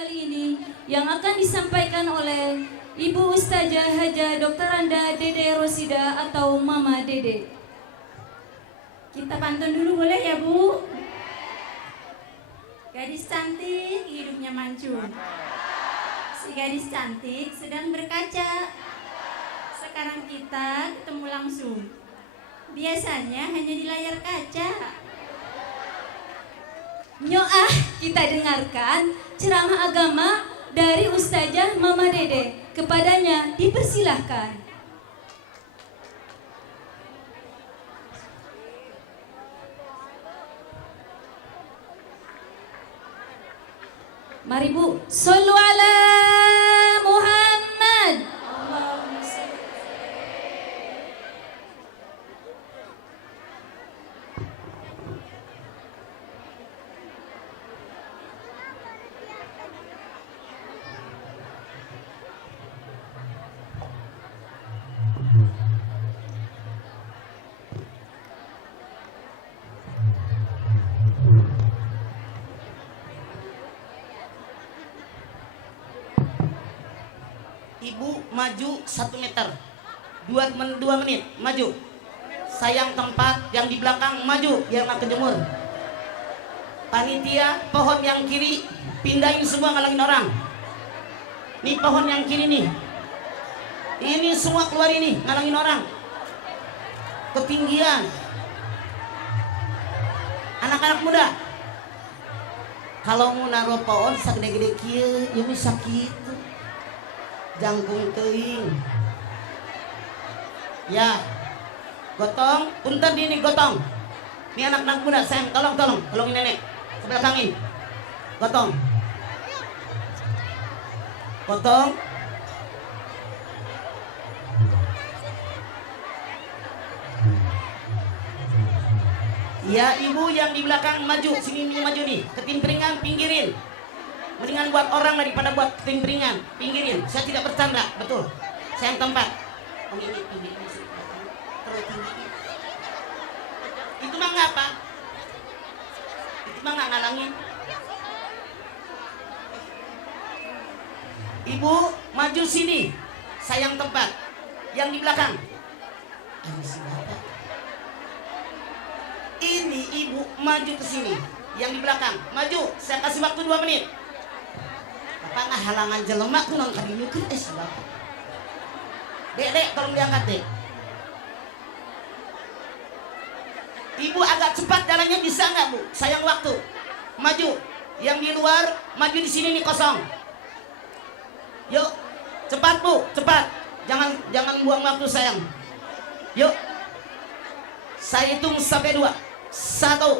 kali ini yang akan disampaikan oleh Ibu Ustazah Haja Dr. Anda Dede Rosida atau Mama Dede. Kita pantun dulu boleh ya Bu? Gadis cantik hidupnya mancung. Si gadis cantik sedang berkaca. Sekarang kita ketemu langsung. Biasanya hanya di layar kaca. Nyoah, kita dengarkan ceramah agama dari Ustazah Mama Dede. Kepadanya dipersilahkan. Mari Bu, shollu ala Muhammad. Ibu maju 1 meter 2 menit maju. Sayang tempat yang di belakang maju biar nggak kejemur. Panitia pohon yang kiri pindahin semua, ngalangin orang. Nih pohon yang kiri nih, ini semua keluar, ini ngalangin orang. Ketinggian. Anak-anak muda, kalau mau naruh pohon sagede-gede kieu ieu sakit jangkung teuing ya. Gotong punten ini gotong. Ini anak-anak muda sayang, tolongin nenek sebelakangin. Gotong ya. Ibu yang di belakang maju sini, maju nih, ketimpringan pinggirin. Mendingan buat orang daripada buat ketimpringan, pinggirin. Saya tidak bercanda, betul. Sayang tempat. Oh, ini pinggirin terlalu tinggi. Itu mah nggak apa? Itu mah nggak ngalangin. Ibu maju sini, sayang tempat. Yang di belakang. Ini ibu maju ke sini, yang di belakang maju. Saya kasih waktu 2 menit. Bapak nggak halangan jelema ku nang kadinyukeun si bapak. Dek, tolong diangkat, Dek. Ibu agak cepat jalannya, bisa nggak Bu? Sayang waktu. Maju. Yang di luar maju di sini nih kosong. Yuk, cepat Bu, cepat. Jangan buang waktu sayang. Yuk. Saya hitung sampai 2. 1,2.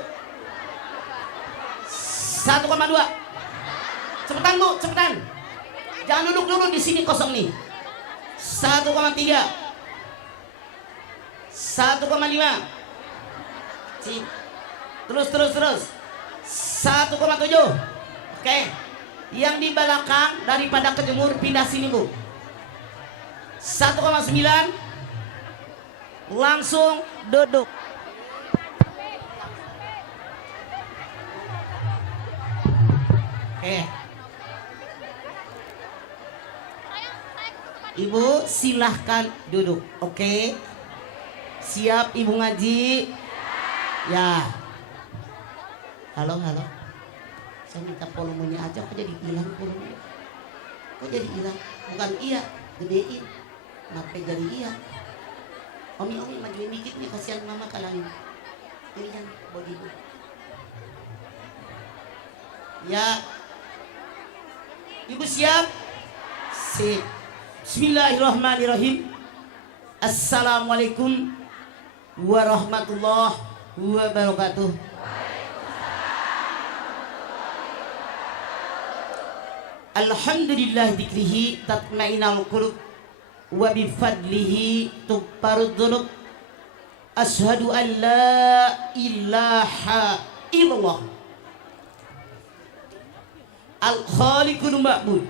Cepetan Bu, cepetan. Jangan duduk dulu di sini kosong nih. 1,3. 1,5. Sip. Terus. 1,7. Oke. Yang di belakang daripada kejemur pindah sini Bu. 1,9. Langsung duduk. Oke. Ibu silahkan duduk. Oke. Siap Ibu ngaji? Ya. Halo. Saya minta volumenya aja, kok jadi hilang volumenya? Kok jadi hilang? Bukan iya, gedein. Kenapa jadi iya? Omi majuin dikit nih, kasihan mama kalangin. Ini kan body gue. Ya. Ibu siap? Sip. Bismillahirrahmanirrahim. Assalamualaikum warahmatullahi wabarakatuh. Alhamdulillah dzikrihi tatma'innul qulub wa bi fadlihi tughfarud dzunub. Asyhadu an la ilaha illallah al-khaliqul ma'bud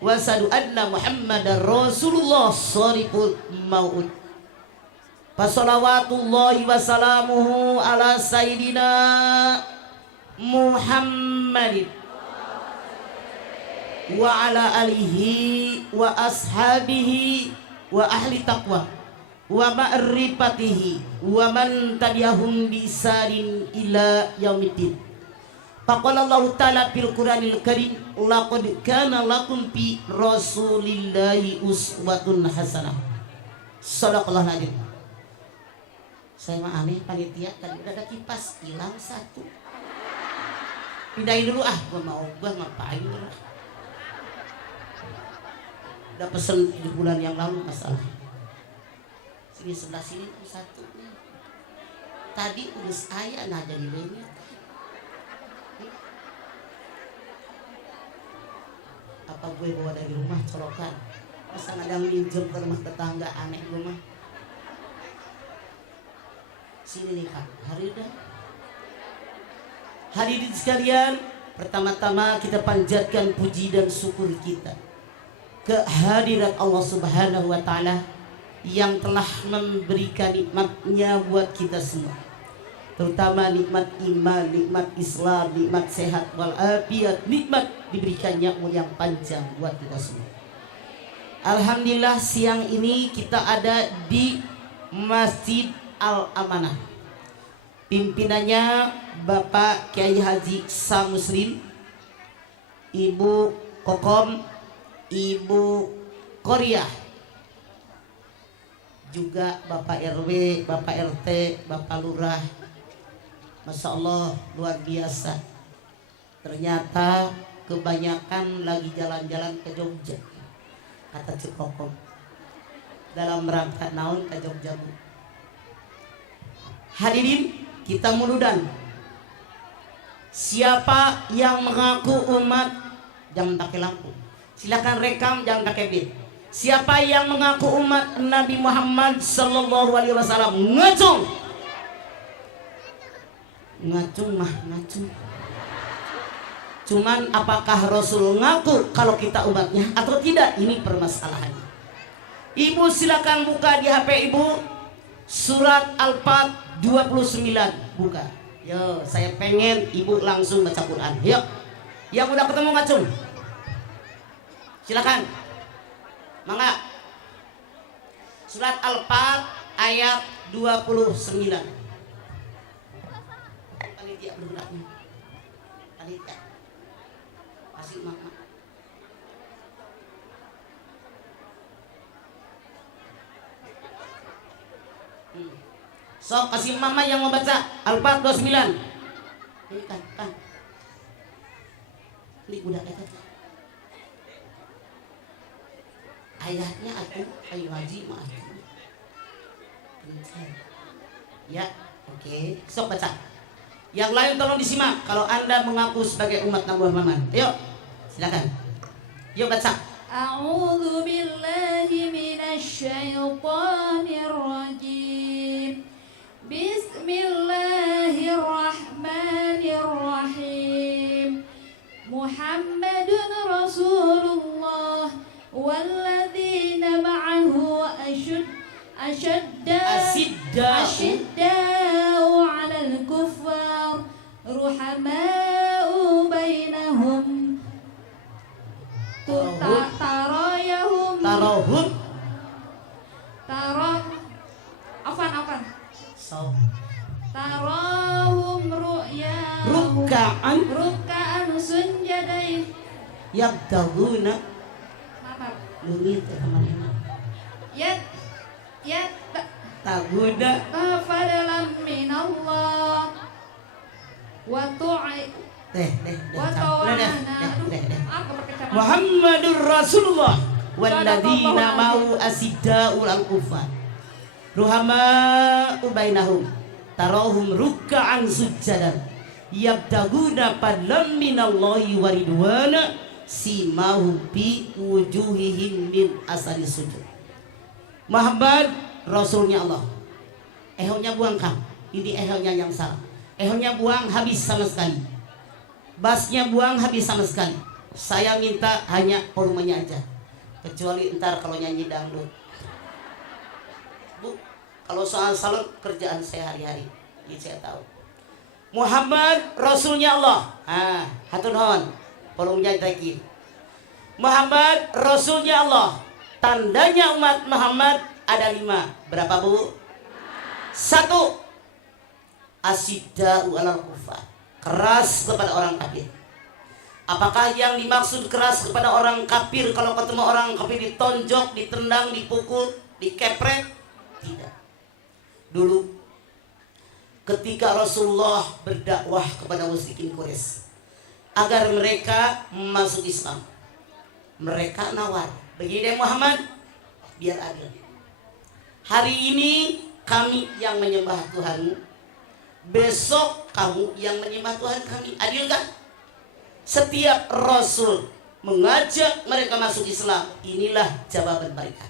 wa asyhadu anna Muhammadar Rasulullah shariful maut. Fassalawatullahi wa salamuhu ala sayyidina Muhammadin wa ala alihi wa ashabihi wa ahli taqwa wa ma'rifatihi wa man tabi'ahum bi isarin ila yaumiddin. Faqala Allah ta'ala fil Qur'anil Karim, laqad kana lakum fi Rasulillahi uswatun hasanah. Shadaqallahu alazim. Saya mah aneh panitia tadi udah ada kipas hilang satu. Pindahin dulu gua ngapain dulu. Udah pesen 7 bulan yang lalu masalah. Sini sebelah sini satu. Tadi urus ayah nah jadi lenyit. Apa gue bawa dari rumah colokan? Masa ada minjem ke rumah tetangga, aneh gue mah. Sini nih Kak, hari udah. Hadirin sekalian, pertama-tama kita panjatkan puji dan syukur kita kehadirat Allah Subhanahu wa Ta'ala yang telah memberikan nikmatnya buat kita semua, terutama nikmat iman, nikmat Islam, nikmat sehat walafiat, nikmat diberikannya umur yang panjang buat kita semua. Alhamdulillah siang ini kita ada di Masjid Al-Amanah. Pimpinannya Bapak Kiai Haji Samuslim, Ibu Kokom, Ibu Korea, juga Bapak RW, Bapak RT, Bapak Lurah. Masya Allah luar biasa. Ternyata kebanyakan lagi jalan-jalan ke Jogja, kata Cik Kokom, dalam rangka naon ke Jogja. Hadirin kita muludan, siapa yang mengaku umat jangan pakai lampu, silakan rekam jangan pakai beat. Siapa yang mengaku umat Nabi Muhammad sallallahu alaihi wasallam ngacung. Ngacung mah ngacung. Cuman apakah Rasul ngaku kalau kita umatnya atau tidak, ini permasalahannya. Ibu silakan buka di HP Ibu surat Al-Fat 29, buka. Yo, saya pengen Ibu langsung baca Quran. Yuk. Yang udah ketemu ngacung. Silakan. Mangga. Surat Al-Fat ayat 29. Panitia bergeraknya. Panitia. Kasih mama. Sok kasih mama yang membaca Al-Fat 29. Ini kan. Ini budak itu. Ayatnya aku ayo ngaji mah. Ya, oke. Sok baca. Yang lain tolong disimak kalau Anda mengaku sebagai umat Nabi Muhammad. Ayo, silakan. Yuk baca. A'udzu billahi minasy syaithanir rajim. Bismillahirrahmanirrahim. Muhammadun Rasulullah walladzina ma'ahu asyidda'u 'alal kuffar ruhama'u bainahum tarahum ruk'an sunjadain Yabtaguna lumit kemana? Taguda fadalam minallah wa tu'i Muhammadur Rasulullah walladzina ma'u asidda'ul al-kufar ruhama'u bainahum tarahum ruk'an sujjadan yabtaguna fadlan minallahi wa ridwana simahum bi wujuhihim min asari sujud. Muhammad Rasulnya Allah. Ehonya buang kam. Ini ehonya yang salah. Ehonya buang habis sama sekali. Bassnya buang habis sama sekali. Saya minta hanya volumenya aja. Kecuali ntar kalau nyanyi dangdut. Bu, kalau soal salon kerjaan saya hari-hari. Ini saya tahu. Muhammad Rasulnya Allah. Hatur nuhun. Volumenya terakhir. Muhammad Rasulnya Allah. Tandanya umat Muhammad ada 5. Berapa bu? 1. Asyidau alal kufar, keras kepada orang kafir. Apakah yang dimaksud keras kepada orang kafir kalau ketemu orang kafir ditonjok, ditendang, dipukul, dikepret? Tidak. Dulu ketika Rasulullah berdakwah kepada musyrikin Quraisy agar mereka masuk Islam, mereka nawar, begini Muhammad, biar adil. Hari ini kami yang menyembah Tuhanmu, besok kamu yang menyembah Tuhan kami. Adil kan? Setiap Rasul mengajak mereka masuk Islam, inilah jawaban mereka.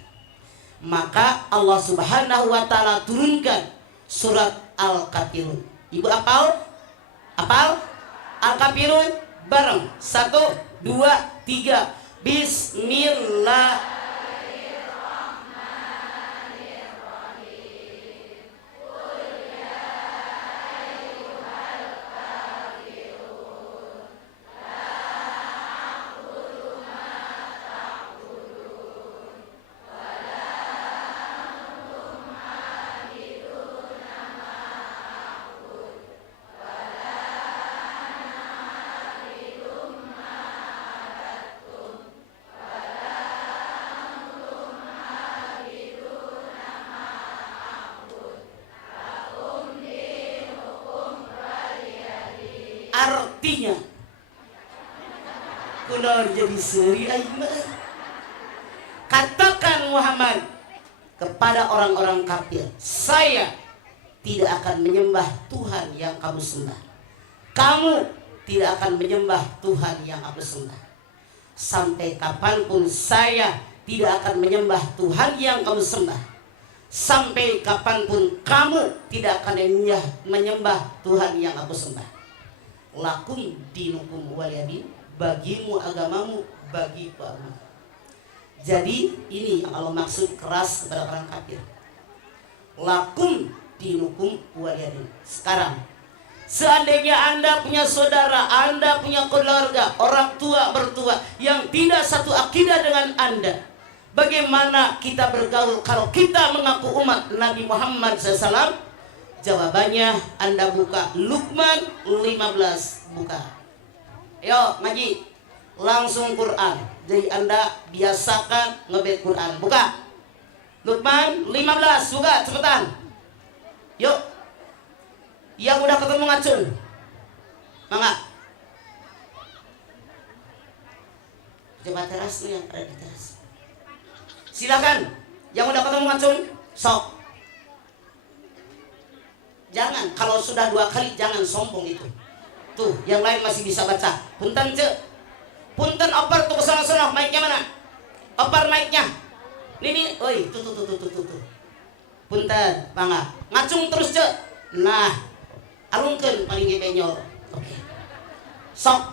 Maka Allah Subhanahu wa ta'ala turunkan surat Al-Kafirun. Ibu apal? Apal? Al-Kafirun bareng. 1, 2, 3. Bismillah. Artinya kulo jadi seri aimah. Katakan Muhammad kepada orang-orang kafir, saya tidak akan menyembah Tuhan yang kamu sembah. Kamu tidak akan menyembah Tuhan yang aku sembah. Sampai kapanpun saya tidak akan menyembah Tuhan yang kamu sembah. Sampai kapanpun kamu tidak akan menyembah Tuhan yang aku sembah. Lakum dinukum waliyadin, bagimu agamamu, bagiku agamamu. Jadi ini yang Allah maksud keras kepada orang kafir. Lakum dinukum waliyadin. Sekarang seandainya Anda punya saudara, Anda punya keluarga, orang tua mertua yang tidak satu akidah dengan Anda, bagaimana kita bergaul kalau kita mengaku umat Nabi Muhammad SAW? Jawabannya Anda buka Luqman 15, buka. Ayo ngaji langsung Quran. Jadi Anda biasakan ngebet Quran. Buka Luqman 15, buka cepetan. Yuk. Yang udah ketemu ngacun, mangga. Coba teras nih yang ada di teras. Silakan. Yang udah ketemu ngacun, sok. Jangan, kalau sudah 2 kali jangan sombong itu. Tuh, yang lain masih bisa baca. Punten ce, punten opar tuh kesana-sana, mic-nya mana? Opar mic-nya. Ini, oi, tuh. Punten, mangga. Ngacung terus ce. Nah, alungkeun paling gebenyol. Oke. Sok.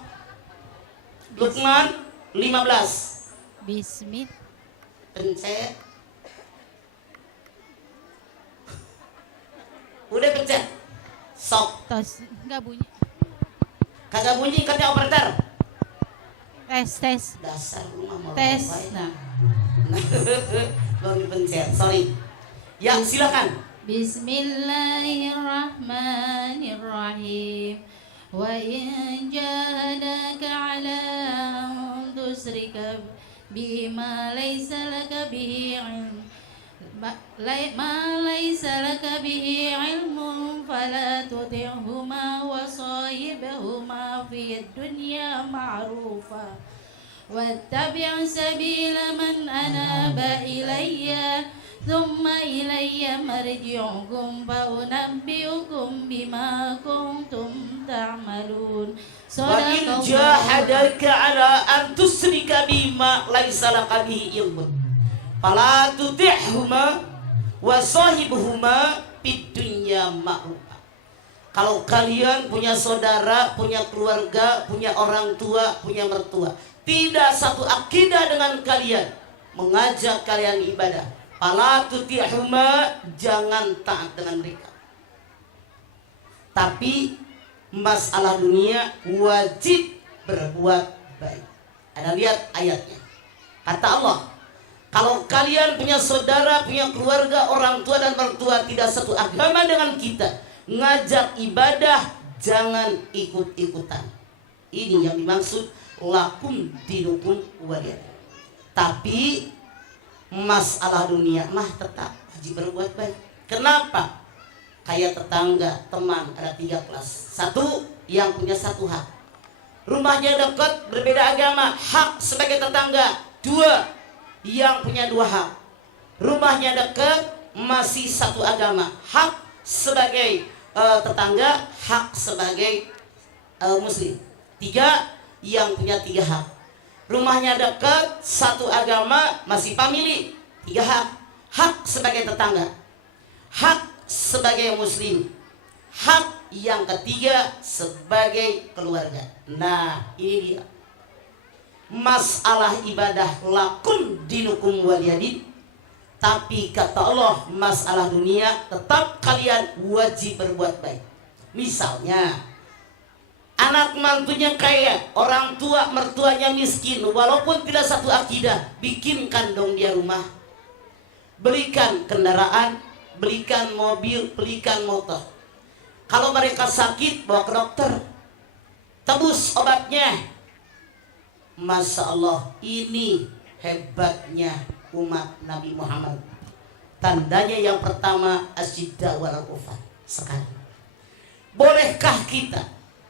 Luqman 15. Bismillah. Pencet. Udah pencet. Sok. Tos, enggak bunyi. Kagak bunyi katanya operator. Tes. Dasar rumah mau Tes. Nah. Baru pencet. Sorry. Ya, silakan. Bismillahirrahmanirrahim. Wa in jahadaka ala an tusrika bima laysa laka bihi ilm ma laysa laka bihi ilmun fala tuti'huma wa sahibhuma fid dunya ma'rufa wattabi' sabila man anaba ilayya thumma ilayya marji'ukum fa unabbi'ukum bima kuntum ta'malun. Wa in jahadaka ala an tusrika bima laysa laka bihi ilmun fala tuti'huma wa sahibhuma fid dunya ma'rufa. Kalau kalian punya saudara, punya keluarga, punya orang tua, punya mertua, tidak satu akidah dengan kalian, mengajak kalian ibadah, fala tuti'huma, jangan taat dengan mereka. Tapi masalah dunia wajib berbuat baik. Anda lihat ayatnya. Kata Allah, kalau kalian punya saudara, punya keluarga, orang tua dan mertua tidak satu agama dengan kita, ngajak ibadah jangan ikut-ikutan. Ini yang dimaksud lakum dinukum waliyad. Tapi masalah dunia mah tetap wajib berbuat baik. Kenapa? Kayak tetangga, teman, ada 3 kelas. 1 yang punya 1 hak, rumahnya dekat, berbeda agama, hak sebagai tetangga. 2 yang punya 2 hak, rumahnya dekat, masih 1 agama, hak sebagai tetangga, hak sebagai muslim. 3 yang punya 3 hak, rumahnya dekat, 1 agama, masih family, 3 hak, hak sebagai tetangga, hak sebagai muslim, hak yang ketiga sebagai keluarga. Nah, ini dia masalah ibadah lakum dinukum waliyadin. Tapi kata Allah, masalah dunia tetap kalian wajib berbuat baik. Misalnya anak mantunya kaya, orang tua mertuanya miskin, walaupun tidak satu akidah, bikinkan dong dia rumah, belikan kendaraan, belikan mobil, belikan motor. Kalau mereka sakit, bawa ke dokter, tebus obatnya. Masya Allah, ini hebatnya umat Nabi Muhammad. Tandanya yang pertama, asyidda wal ufat. Sekarang, bolehkah kita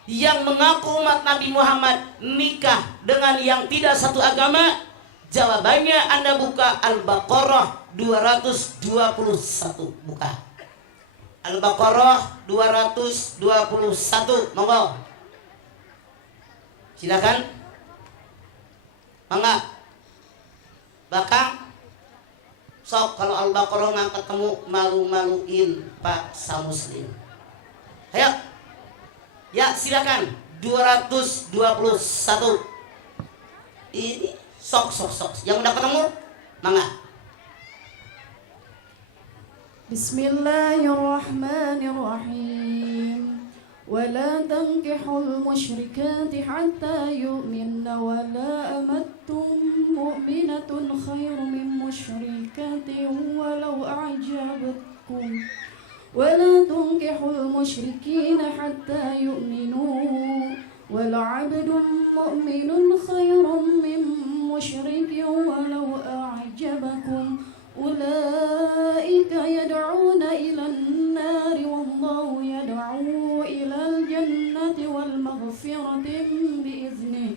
yang mengaku umat Nabi Muhammad nikah dengan yang tidak satu agama? Jawabannya Anda buka Al-Baqarah 221, buka Al-Baqarah 221, monggo silakan, mangga bakang sok. Kalau Al-Baqarah nggak ketemu, malu-maluin Pak Samuslim. Ayo ya, silakan 221 ini sok yang udah ketemu, mangga. Bismillahirrahmanirrahim. ولا تنكحوا المشركات حتى يؤمن ولا أمة مؤمنة خير من مشركة ولو أعجبتكم ولا تنكحوا المشركين حتى يؤمنوا ولعبد مؤمن خير من مشرك ولو أعجبكم أولئك يدعون إلى النار والله يدعو إلى الجنة والمغفرة بإذنه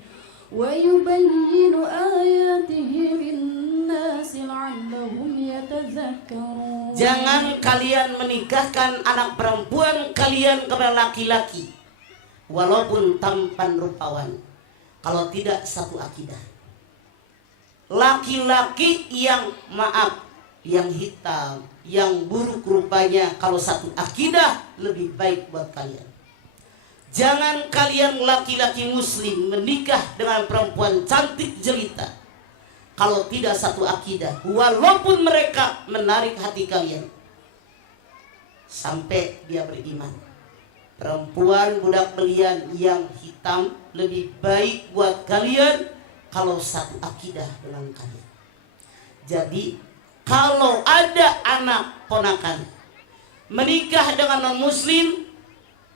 ويبين آياته للناس لعلهم يتذكرون. Jangan kalian menikahkan anak perempuan kalian kepada laki-laki walaupun tampan rupawan, kalau tidak satu akidah. Laki-laki yang yang hitam, yang buruk rupanya, kalau satu akidah lebih baik buat kalian. Jangan kalian laki-laki muslim menikah dengan perempuan cantik jelita kalau tidak satu akidah, walaupun mereka menarik hati kalian sampai dia beriman. Perempuan budak belian yang hitam lebih baik buat kalian kalau satu akidah dengan kalian. Jadi kalau ada anak ponakan menikah dengan non muslim,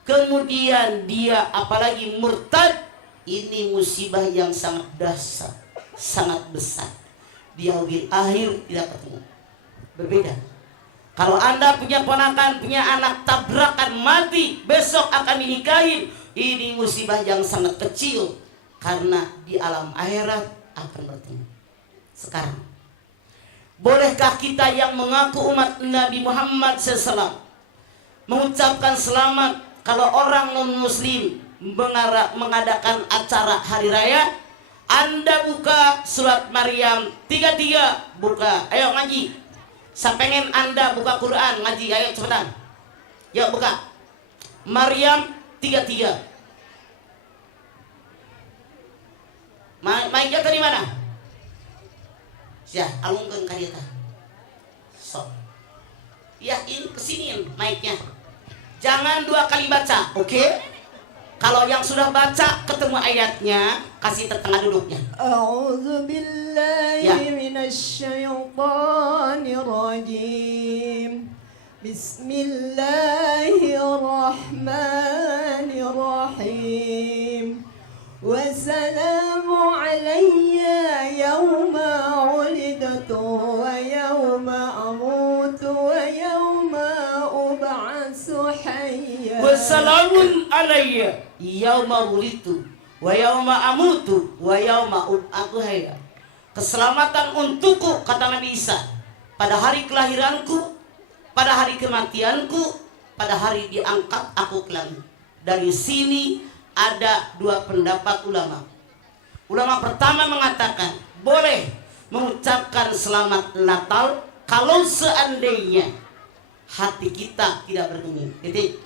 kemudian dia apalagi murtad, ini musibah yang sangat dahsyat, sangat besar. Di akhir tidak ketemu. Berbeda. Kalau Anda punya ponakan, punya anak tabrakan mati, besok akan dinikahin, ini musibah yang sangat kecil, karena di alam akhirat akan bertemu. Sekarang, bolehkah kita yang mengaku umat Nabi Muhammad SAW mengucapkan selamat kalau orang non-muslim mengadakan acara hari raya? Anda buka surat Maryam 33, buka, ayo ngaji. Saya pengen Anda buka Quran, ngaji, ayo cepetan. Yuk buka Maryam 33. Mic-nya tadi mana? Ya, alungkan karita. So. Ya, ini kesini mic-nya. Jangan 2 kali baca, oke? Kalau yang sudah baca ketemu ayatnya, kasih tengah duduknya. A'udzu billahi Ya. الشيطان الرجيم بسم الله الرحمن الرحيم والسلام علي يوم ولدت ويوم أموت ويوم أبعث حيا Wassalamun alayya yauma wulidtu wa yauma amutu wa yauma ub'atsu hayya. Keselamatan untukku, kata Nabi Isa, pada hari kelahiranku, pada hari kematianku, pada hari diangkat aku ke langit. Dari sini ada dua pendapat ulama. Ulama pertama mengatakan boleh mengucapkan selamat Natal kalau seandainya hati kita tidak bergeming. Titik.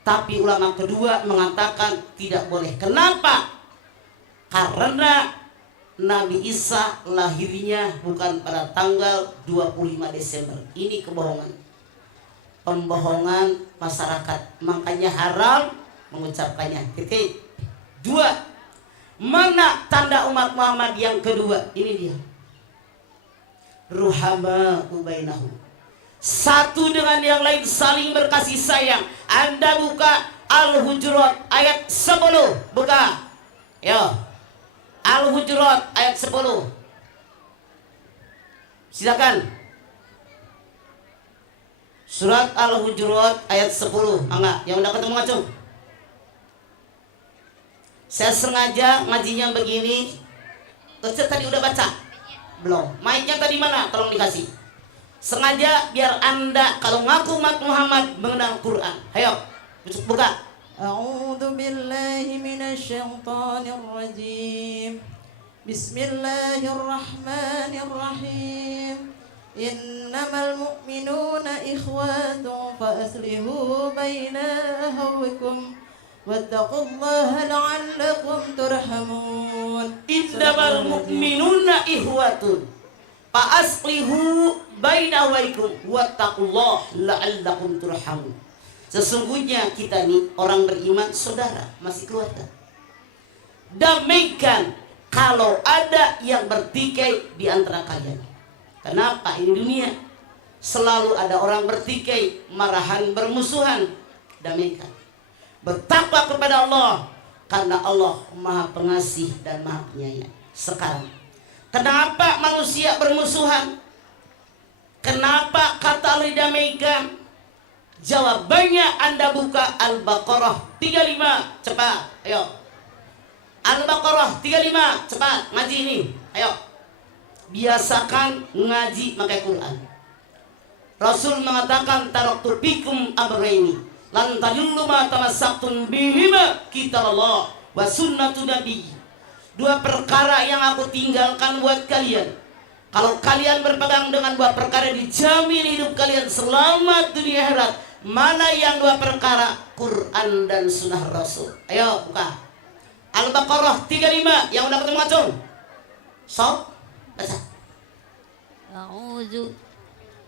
Tapi ulama kedua mengatakan tidak boleh. Kenapa? Karena Nabi Isa lahirnya bukan pada tanggal 25 Desember. Ini kebohongan. Pembohongan masyarakat. Makanya haram mengucapkannya. Titik. Dua. Mana tanda umat Muhammad yang kedua? Ini dia. Ruhama ubainahu. Satu dengan yang lain saling berkasih sayang. Anda buka Al-Hujurat ayat 10. Buka. Ya. Al-Hujurat ayat 10. Silakan. Surat Al-Hujurat ayat 10. Mangga, yang udah ketemu ngacung. Saya sengaja ngajinya begini. Ustaz tadi udah baca? Belum. Mic-nya tadi mana? Tolong dikasih. Sengaja biar Anda kalau ngaku umat Muhammad mengenal Quran. Ayo, buka. أعوذ بالله من الشيطان الرجيم بسم الله الرحمن الرحيم إنما المؤمنون إخوة فأصلحوا بين أخويكم واتقوا الله لعلكم ترحمون Innamal mu'minuna ihwatun fa aslihu baina waikum wattaqullaha la'allakum turhamun. Sesungguhnya kita nih orang beriman, saudara, masih keluarga. Damaikan kalau ada yang bertikai di antara kalian. Kenapa ini dunia selalu ada orang bertikai, marahan, bermusuhan? Damaikan. Bertakwa kepada Allah, karena Allah Maha Pengasih dan Maha Penyayang. Sekarang, kenapa manusia bermusuhan? Kenapa kata Allah didamaikan? Jawabannya Anda buka Al-Baqarah 35. Cepat, ayo. Al-Baqarah 35, cepat. Ngaji ini, ayo. Biasakan ngaji pakai Quran. Rasul mengatakan taraktu fikum amrayni lan tadillu ma tamassaktum bihima kitabullah wa sunnatu nabi. Dua perkara yang aku tinggalkan buat kalian. Kalau kalian berpegang dengan dua perkara, dijamin hidup kalian selamat dunia akhirat. Mana yang dua perkara? Quran dan sunnah Rasul. Ayo buka Al-Baqarah 35. Yang udah ketemu ngacung, sok baca.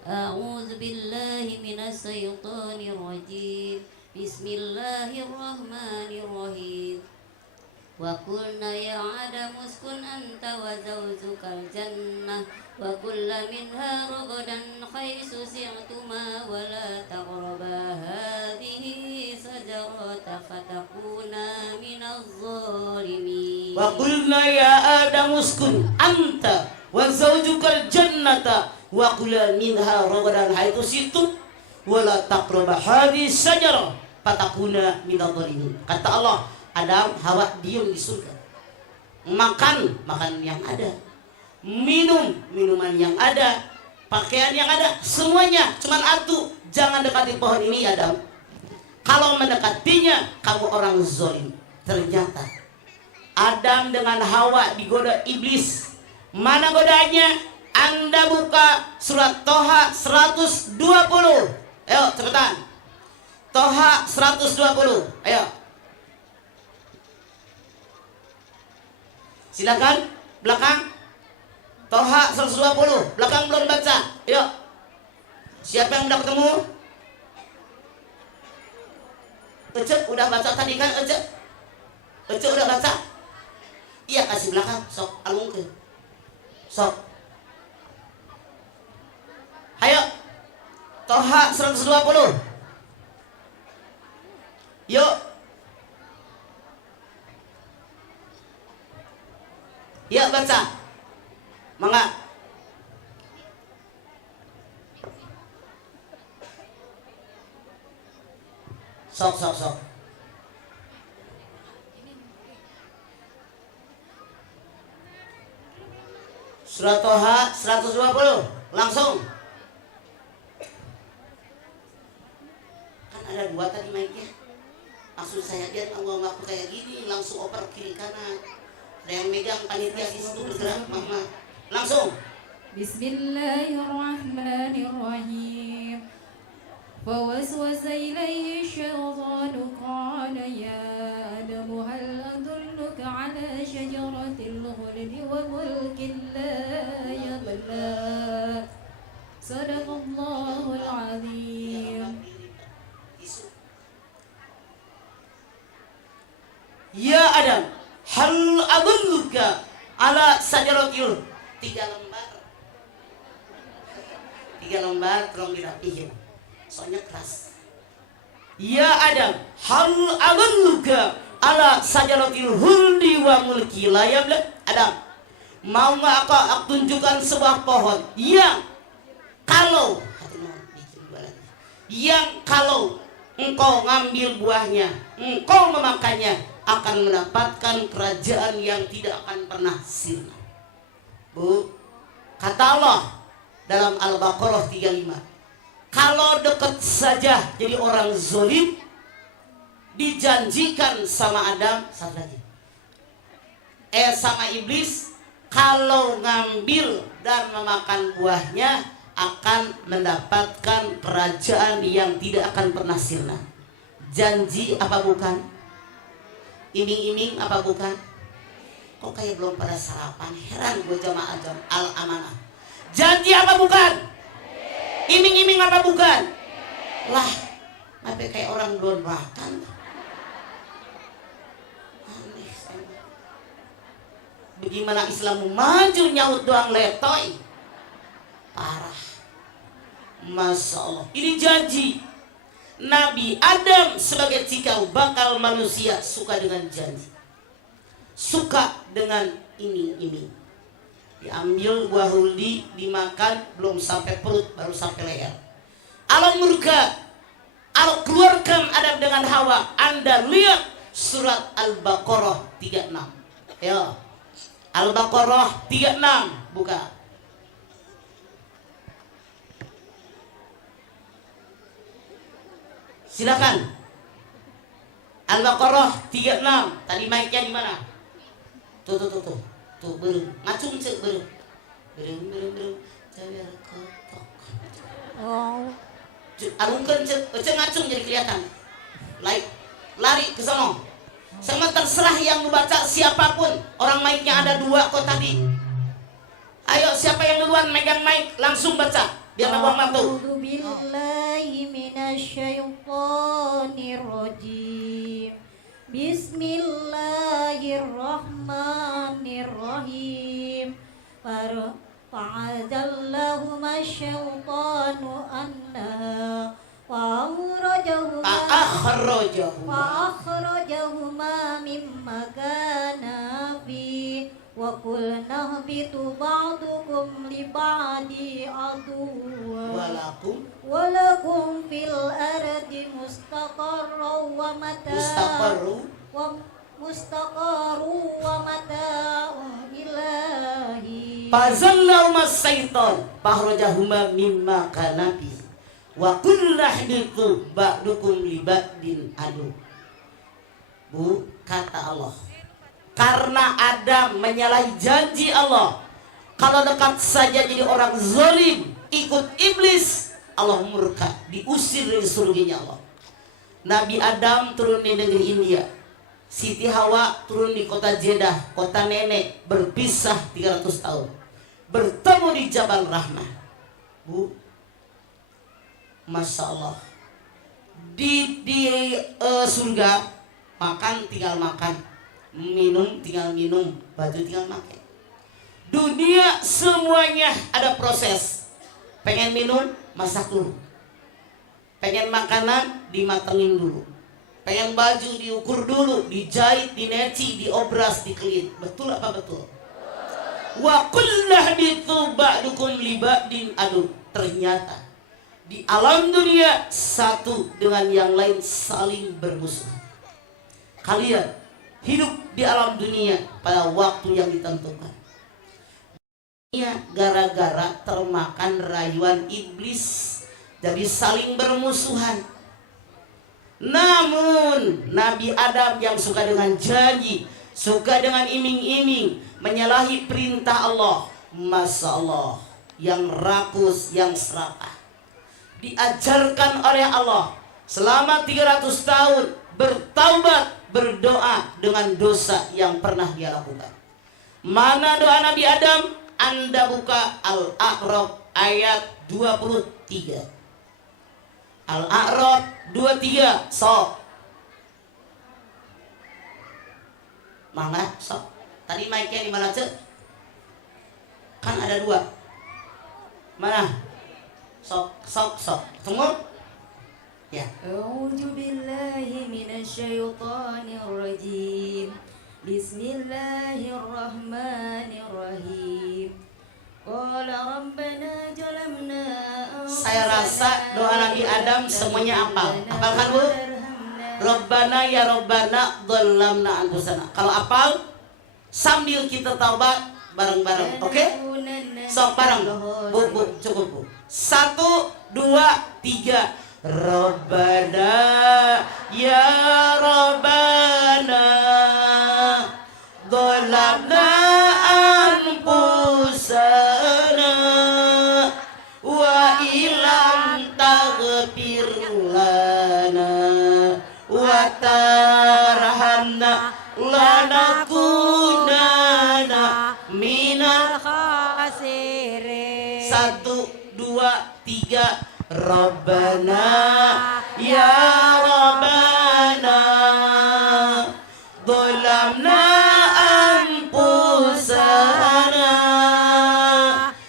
A'udzu billahi minasy syaithanir rajim. Bismillahirrahmanirrahim. Wa qulna ya Adamu uskun anta wa zawjukal jannah wa kulla minha ragadan haitsu syi'tuma wa la taqraba hadhihi sajarata fatakuna minaz zalimin. Wa qulna ya Adamu uskun anta wa zawjukal jannata wa kulla minha ragadan haitsu syi'tum wa la taqraba hadhihi sajarah fatakuna minaz zalimin. Kata Allah, Adam, Hawa diam di surga. Makan makanan yang ada, minum minuman yang ada, pakaian yang ada, semuanya cuman atu. Jangan dekati pohon ini, Adam. Kalau mendekatinya, kamu orang zalim. Ternyata Adam dengan Hawa digoda iblis. Mana godanya? Anda buka surat Toha 120. Ayo cepetan. Toha 120. Ayo. Silakan belakang. Toha 120. Belakang belum baca. Yuk. Siapa yang udah ketemu? Ece udah baca tadi kan Ece? Ece udah baca? Iya, kasih belakang. Sok alung ke. Sok. Toha 120. Yuk. Yuk baca. Mangga. Sok. Surat Toha 120. Langsung. Kan ada 2 tadi mic-nya. Langsung saya lihat ngomong aku kayak gini, langsung oper kiri kanan. Ada yang megang panitia di situ bergerak, mama. Langsung. Bismillahirrahmanirrahim. فوسوس إليه الشيطان قال يا آدم هل أدلك على شجرة الخلد وملك لا يبلى صدق الله العظيم. Ya Adam, hal adulluka ala sajaratil 3 lembar tolong dirapihin soalnya keras. Ya Adam, hal adulluka ala sajaratil huldi wa mulki la yabla. Adam, mau nggak aku tunjukkan sebuah pohon yang kalau engkau ngambil buahnya, engkau memakannya, akan mendapatkan kerajaan yang tidak akan pernah sirna. Bu, kata Allah dalam Al-Baqarah 35, kalau dekat saja jadi orang zalim, dijanjikan sama Adam, sama iblis, kalau ngambil dan memakan buahnya akan mendapatkan kerajaan yang tidak akan pernah sirna. Janji apa bukan? Iming-iming apa bukan? Kok kayak belum pada sarapan? Heran gue jamaah Al-Amanah. Janji apa bukan? Iming-iming apa bukan? Lah, apa kayak orang belum makan? Aneh. Bagaimana Islam maju nyaut doang letoy? Parah. Masya Allah. Ini janji. Nabi Adam sebagai cikal bakal manusia suka dengan janji, suka dengan iming-iming. Diambil buah huldi, dimakan, belum sampai perut, baru sampai leher. Allah murka, Allah keluarkan Adam dengan Hawa. Anda lihat surat Al-Baqarah 36. Ya, Al-Baqarah 36, buka. Silakan. Al-Baqarah 36. Tadi mic-nya di mana? Tuh. Tuh, belum. Ngacung cek belum. Belum. Saya kotok. Oh. Arungkeun cek ngacung jadi kelihatan. Lari ke sono. Sama terserah yang membaca siapapun. Orang mic-nya ada 2 kok tadi. Ayo siapa yang duluan megang mic langsung baca. Biar buang waktu. A'udzu billahi minasyaitonir rajim. Bismillahirrahmanirrahim. Fa'azallahuma syaitanu anha fa'akhrajahuma mimma kana fi wa qulna ihbitu ba'dukum li ba'di aduwwan walakum fil ardi mustaqarrun wa mata'un ilahi. Fazallahuma syaitan fakhrajahuma mimma kana fi wa qulna ihbitu ba'dukum li ba'din adu. Bu, kata Allah, karena Adam menyalahi janji Allah, kalau dekat saja jadi orang zalim, ikut iblis, Allah murka, diusir dari surganya Allah. Nabi Adam turun di negeri India, Siti Hawa turun di kota Jeddah, kota nenek, berpisah 300 tahun, bertemu di Jabal Rahmah. Bu, Masya Allah, di surga makan tinggal makan, minum tinggal minum, baju tinggal pakai. Dunia semuanya ada proses. Pengen minum, masak dulu. Pengen makanan dimatengin dulu. Pengen baju diukur dulu, dijahit, dineci, diobras, dikelit. Betul apa betul? Wa kullah dithu ba'dukum li ba'din adu. Ternyata di alam dunia satu dengan yang lain saling bermusuh. Kalian hidup di alam dunia pada waktu yang ditentukan. Gara-gara termakan rayuan iblis, jadi saling bermusuhan. Namun Nabi Adam yang suka dengan janji, suka dengan iming-iming, menyalahi perintah Allah, Masya Allah, yang rakus, yang serakah, diajarkan oleh Allah selama 300 tahun bertaubat, berdoa dengan dosa yang pernah dia lakukan. Mana doa Nabi Adam? Anda buka Al-A'raf ayat 23. Al-A'raf 23. Sok. Mana? Sok. Tadi mic-nya di mana, Cek? Kan ada 2. Mana? Sok. Tunggu. Ya. A'udzu billahi minasyaitonir rajim. Bismillahirrahmanirrahim. Qala rabbana jalamna anfusana. Saya rasa doa Nabi Adam semuanya hafal. Hafalkan Bu? Rabbana ya Rabbana dhallamna anfusana. Kalau hafal sambil kita taubat bareng-bareng. Oke? Sok bareng. Bu, cukup Bu. 1, 2, 3. Rabbana ya Rabbana dhallamna anfusana wa ilam taghfir lana wa tarhamna lanakunana minal khasirin. 1, 2, 3. Rabbana ya Rabbana dhallamna anfusana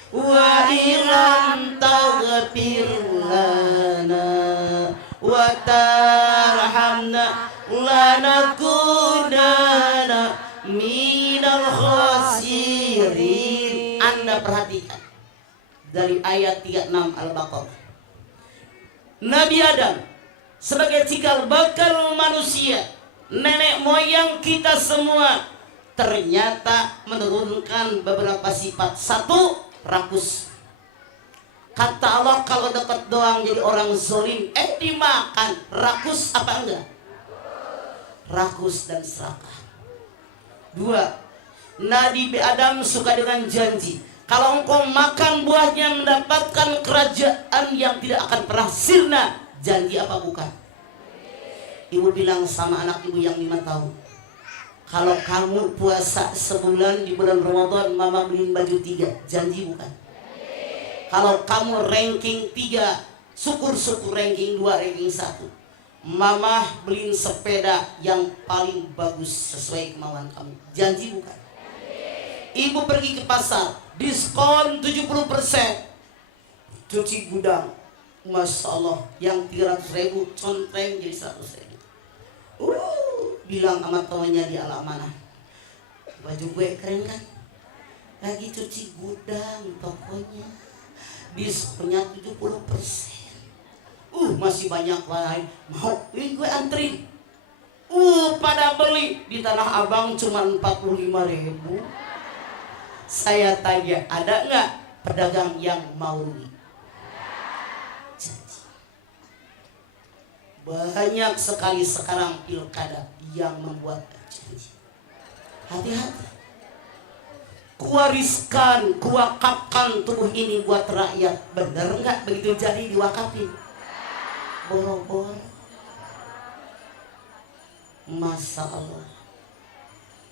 wa ilam taghfir lana wa tarhamna lanakunana minal khasirin. Anda perhatikan dari ayat 36 Al-Baqarah. Nabi Adam sebagai cikal bakal manusia, nenek moyang kita semua, ternyata menurunkan beberapa sifat. 1, rakus. Kata Allah kalau dekat doang jadi orang zolim, dimakan. Rakus apa enggak? Rakus dan serakah. 2, Nabi Adam suka dengan janji. Kalau engkau makan buahnya mendapatkan kerajaan yang tidak akan pernah sirna. Janji apa bukan? Ibu bilang sama anak ibu yang 5 tahun, kalau kamu puasa sebulan di bulan Ramadan, mama beliin baju 3. Janji bukan? Kalau kamu ranking 3, syukur-syukur ranking 2, ranking 1, mama beliin sepeda yang paling bagus sesuai kemauan kamu. Janji bukan? Ibu pergi ke pasar, diskon 70%, cuci gudang, Masya Allah, yang 300.000 contreng jadi 100.000. Bilang sama temannya di Al-Amanah, baju gue keren kan? Lagi cuci gudang tokonya, diskonnya 70%. Masih banyak lain mau, gue antri. Pada beli di Tanah Abang cuma 45.000. Saya tanya, ada nggak pedagang yang mau rugi? Janji. Banyak sekali sekarang pilkada yang membuat janji. Hati-hati. Kuwariskan, kuwakafkan tubuh ini buat rakyat. Bener nggak begitu jadi diwakafin? Boro-boro. Masya Allah.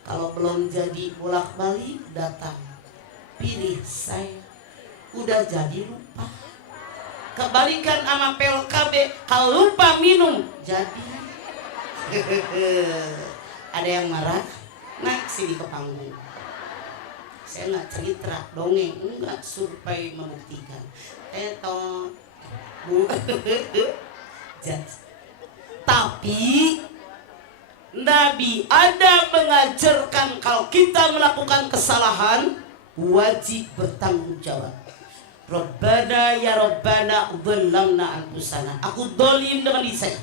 Kalau belum jadi bolak-balik datang, pilih saya. Udah jadi lupa. Kebalikan sama PLKB, kalau lupa minum jadi. Ada yang marah? Naik sini ke panggung. Saya nggak cerita dongeng, enggak, survei membuktikan. Bu, Tapi Nabi ada mengajarkan kalau kita melakukan kesalahan wajib bertanggung jawab. Rabbana ya Rabbana dzalamna anfusana. Aku dolim dengan diri saya.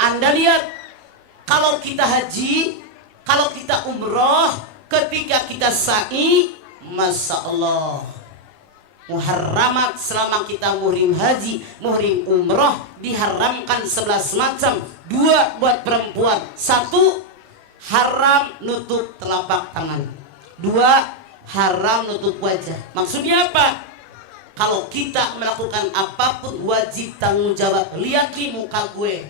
Anda lihat kalau kita haji, kalau kita umroh, ketika kita sa'i, Masya Allah, muharramat selama kita muhrim haji, muhrim umroh diharamkan 11 macam. 2 buat perempuan, 1 haram nutup telapak tangan, 2 haram nutup wajah. Maksudnya apa? Kalau kita melakukan apapun wajib tanggung jawab. Lihat nih muka gue,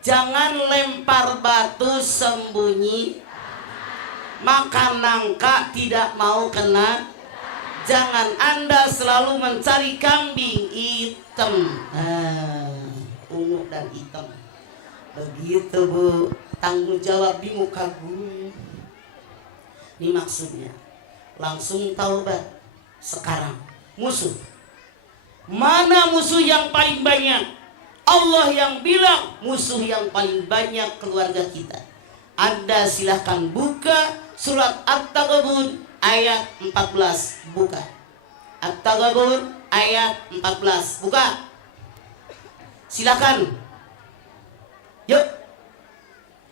jangan lempar batu sembunyi, makan nangka tidak mau kena. Jangan Anda selalu mencari kambing hitam, ungu dan hitam. Begitu Bu, tanggung jawab di muka gue. Ini maksudnya. Langsung taubat sekarang. Musuh, mana musuh yang paling banyak? Allah yang bilang musuh yang paling banyak keluarga kita. Anda silahkan buka surat At-Taghabun ayat 14. Buka At-Taghabun ayat 14. Buka, silahkan. Yuk,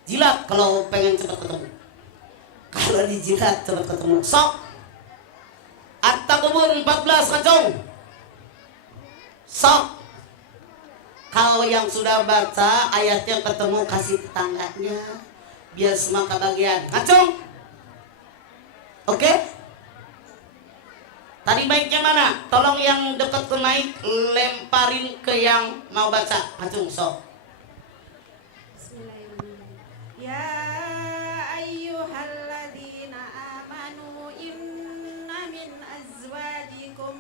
jilat kalau pengen cepat ketemu. Kalau dijilat cepat ketemu. Sok At-Taghabun 14 kacung. Sok. Kalau yang sudah baca ayatnya ketemu, kasih tetangganya biar semua kebagian. Kacung. Oke? Tadi baiknya mana? Tolong yang dekat ke mic lemparin ke yang mau baca. Kacung, sok. Bismillahirrahmanirrahim. Ya ayyuhalladzina amanu inna min azwajikum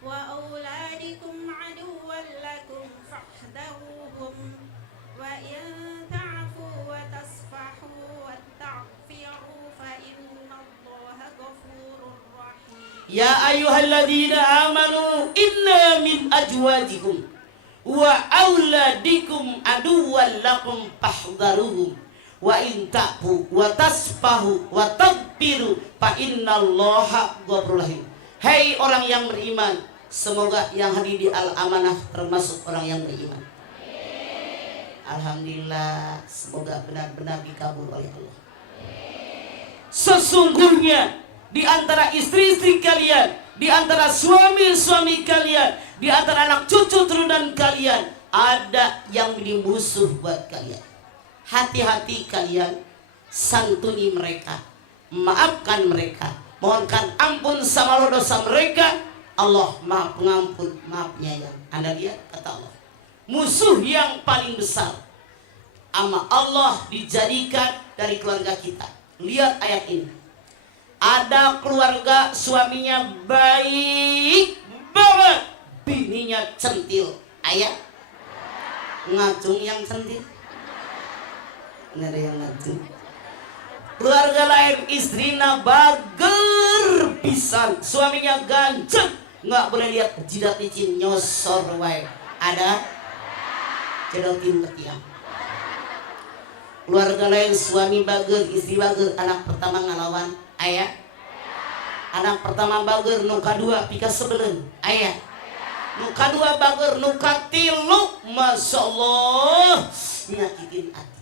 wa auladikum aduwwan lakum fahdharuhum wa in ta'fu wa tasfahu wa taghfiru fa innallaha ghafurur rahim. Ya ayyuhalladzina amanu inna min azwajikum wa auladikum aduwwan lakum fahdharuhum wa in ta'fu wa tasfahu wa taghfiru fa innallaha ghafurur rahim. Hei orang yang beriman, semoga yang hadir di Al-Amanah termasuk orang yang beriman. Alhamdulillah, semoga benar-benar dikabul oleh Allah. Sesungguhnya di antara istri-istri kalian, di antara suami-suami kalian, di antara anak cucu turunan kalian, ada yang menjadi musuh buat kalian. Hati-hati kalian, santuni mereka, maafkan mereka, mohonkan ampun sama dosa mereka. Allah Maha Pengampun, Maha Penyayang. Anda lihat kata Allah, musuh yang paling besar ama Allah dijadikan dari keluarga kita. Lihat ayat ini. Ada keluarga suaminya baik banget, bininya centil. Ayat ngacung yang centil. Nggak ada yang ngacung. Keluarga lain istrinya bager pisan, suaminya ganceng, nggak boleh lihat jidat licin, nyosor wae. Ada cedotin ke tiang. Keluarga lain suami bager, istri bager, anak pertama ngalawan. Ayah. Anak pertama bager, nuka dua pika sebelen. Ayah. Nuka dua bager, nuka tilu, masya Allah, nyakitin hati.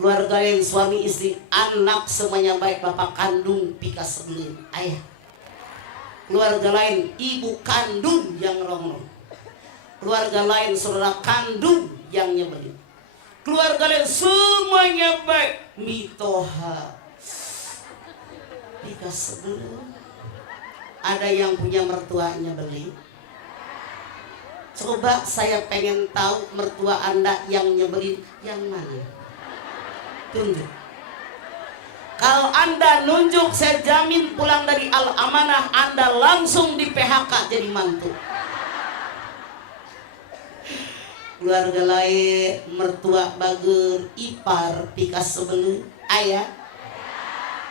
Keluarga yang suami istri anak semuanya baik, bapak kandung pika sebelin. Ayah. Keluarga lain ibu kandung yang rongrong. Keluarga lain saudara kandung yang nyebelin. Keluarga lain semuanya baik, mitoha pika sebelin. Ada yang punya mertuanya beli. Coba saya pengen tahu mertua Anda yang nyebelin yang mana? Tunjuk. Kalau Anda nunjuk, saya jamin pulang dari Al-Amanah Anda langsung di PHK jadi mantu. Keluarga lain mertua bager, ipar pika sebelum ayah.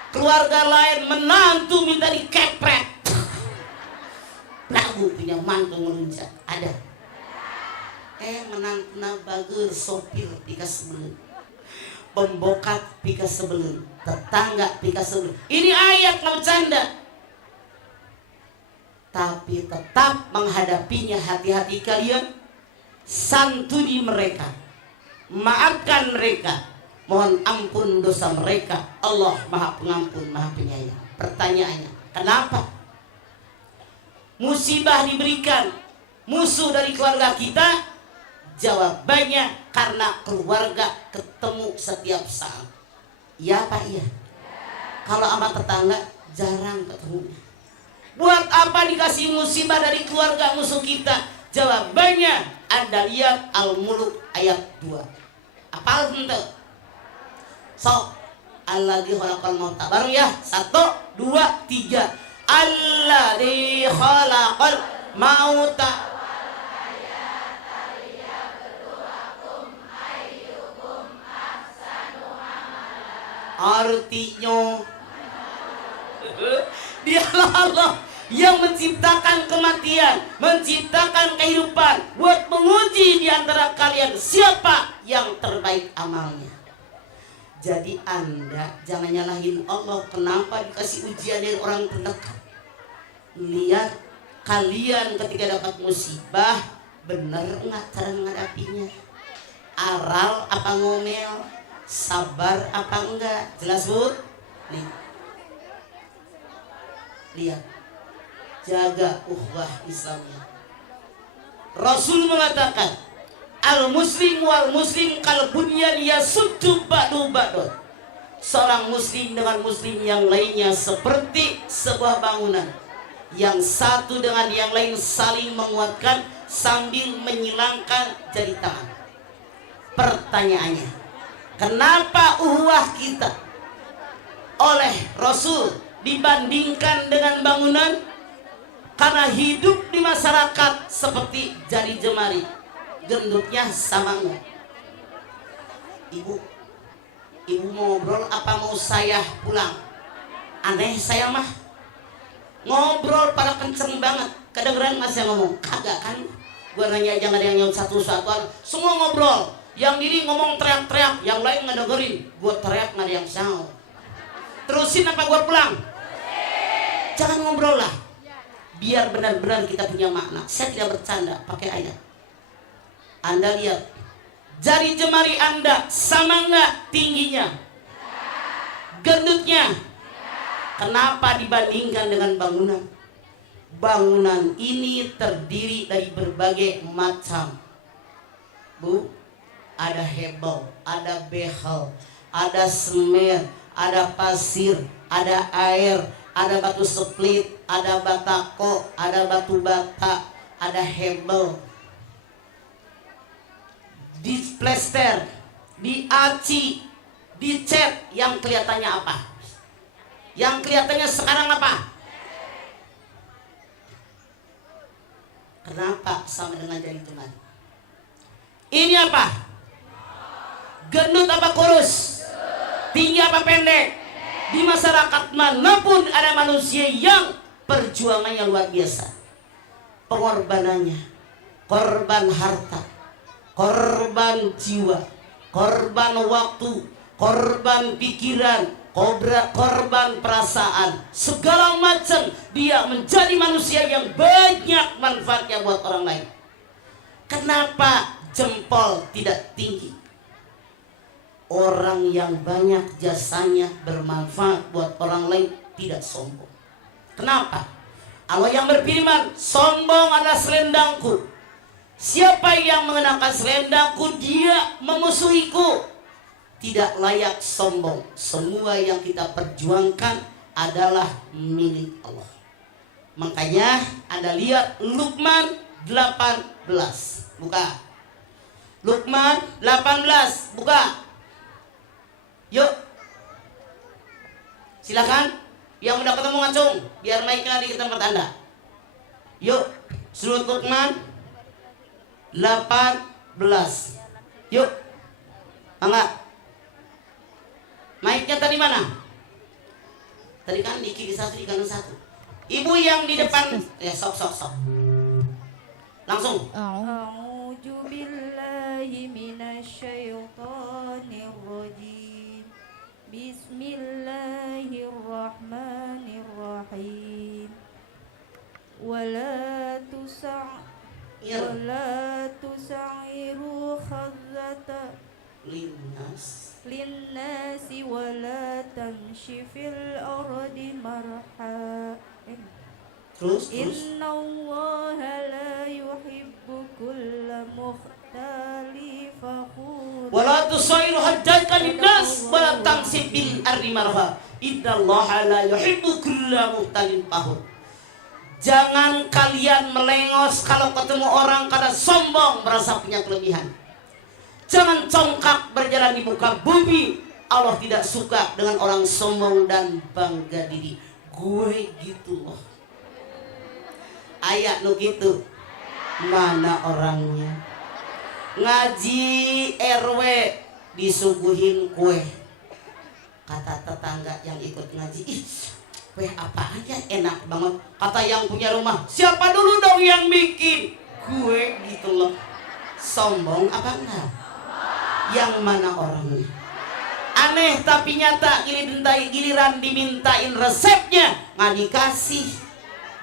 Keluarga lain menantu minta dikepret. Nah aku punya mantu melunjak. Ada. Menantna bager sopir pika sebelum. Pembokat pika sebelum. Tetangga pika sebelum. Ini ayat mau canda. Tapi tetap menghadapinya, hati-hati kalian. Santuni mereka. Maafkan mereka. Mohon ampun dosa mereka. Allah Maha Pengampun, Maha Penyayang. Pertanyaannya, kenapa musibah diberikan musuh dari keluarga kita? Jawabannya karena keluarga ketemu setiap saat. Ya Pak, iya. Kalau sama tetangga jarang ketemu. Buat apa dikasih musibah dari keluarga musuh kita? Jawabannya Anda lihat Al-Mulk ayat 2. Apal ente? Sok alladzi khalaqal mauta. Bareng ya. 1, 2, 3. Alladzi khalaqal mauta. Artinya Dialah Allah yang menciptakan kematian, menciptakan kehidupan, buat menguji di antara kalian siapa yang terbaik amalnya. Jadi Anda jangan nyalahin Allah kenapa dikasih ujian dari orang terdekat. Lihat kalian ketika dapat musibah, bener nggak cara menghadapinya? Aral apa ngomel? Sabar apa enggak? Jelas Bu? Nih. Lihat. Jaga ukhuwah Islamnya. Rasul mengatakan, al-muslim wal muslim kal bunyan yasuddu ba'du ba'dun. Seorang muslim dengan muslim yang lainnya seperti sebuah bangunan. Yang satu dengan yang lain saling menguatkan sambil menyilangkan jari tangan. Pertanyaannya, kenapa ukhuwah kita oleh Rasul dibandingkan dengan bangunan? Karena hidup di masyarakat seperti jari jemari, gendutnya sama enggak? Ibu mau ngobrol apa mau saya pulang? Aneh saya mah ngobrol pada kenceng banget. Kedengeran mas saya ngomong? Kagak kan? Gua nanya aja nggak ada yang nyaut satu-satuan. Semua ngobrol. Yang diri ngomong teriak-teriak, yang lain ngedengerin. Gua teriak nggak ada yang saut. Terusin apa gua pulang? Jangan ngobrol lah. Biar benar-benar kita punya makna. Saya tidak bercanda, pakai ayat. Anda lihat, jari jemari Anda sama nggak tingginya? Gendutnya? Kenapa dibandingkan dengan bangunan? Bangunan ini terdiri dari berbagai macam. Bu, ada hebel, ada behel, ada semen, ada pasir, ada air, ada batu split, ada batako, ada batu bata, ada hebel. Di plester, di aci, di cat, yang kelihatannya apa? Yang kelihatannya sekarang apa? Kenapa sama dengan jari jemari? Ini apa? Gendut apa kurus? Tinggi apa pendek? Di masyarakat manapun ada manusia yang perjuangannya luar biasa. Pengorbanannya, korban harta, korban jiwa, korban waktu, korban pikiran, korban perasaan, segala macam. Dia menjadi manusia yang banyak manfaatnya buat orang lain. Kenapa jempol tidak tinggi? Orang yang banyak jasanya bermanfaat buat orang lain tidak sombong. Kenapa? Allah yang berfirman, sombong adalah selendangku. Siapa yang mengenakan selendangku, dia memusuhiku. Tidak layak sombong. Semua yang kita perjuangkan adalah milik Allah. Makanya Anda lihat Luqman 18. Buka. Luqman 18. Buka. Yuk, silakan. Yang udah ketemu ngacung, biar naik lagi ke tempat Anda. Yuk, surat Luqman 18. Yuk, enggak. Naiknya tadi mana? Tadi kan di kiri satu, di kanan satu. Ibu yang di depan, ya sok. Langsung. A'udzu billahi minasyaitonir rajim. Bismillahirrahmanirrahim. Wala tusairu khazzata linnasi wala tamshi fil ardi marha. Terus. Innallaha la yuhibbu kulla mukhtali fakhur. Wala tusairu haddaka linnas wala tamsi bil ardi marha. Innallaha la yuhibbu kulla mukhtalin fakhur. Jangan kalian melengos kalau ketemu orang karena sombong merasa punya kelebihan. Jangan congkak berjalan di muka bumi. Allah tidak suka dengan orang sombong dan bangga diri. Gue gitu loh. Ayat nu gitu. Mana orangnya? Ngaji RW disuguhin kue. Kata tetangga yang ikut ngaji, ih, kue apa aja enak banget. Kata yang punya rumah, siapa dulu dong yang bikin? Gue gitu loh. Sombong apa enggak? Yang mana orangnya? Aneh tapi nyata. Giliran dimintain resepnya nggak dikasih.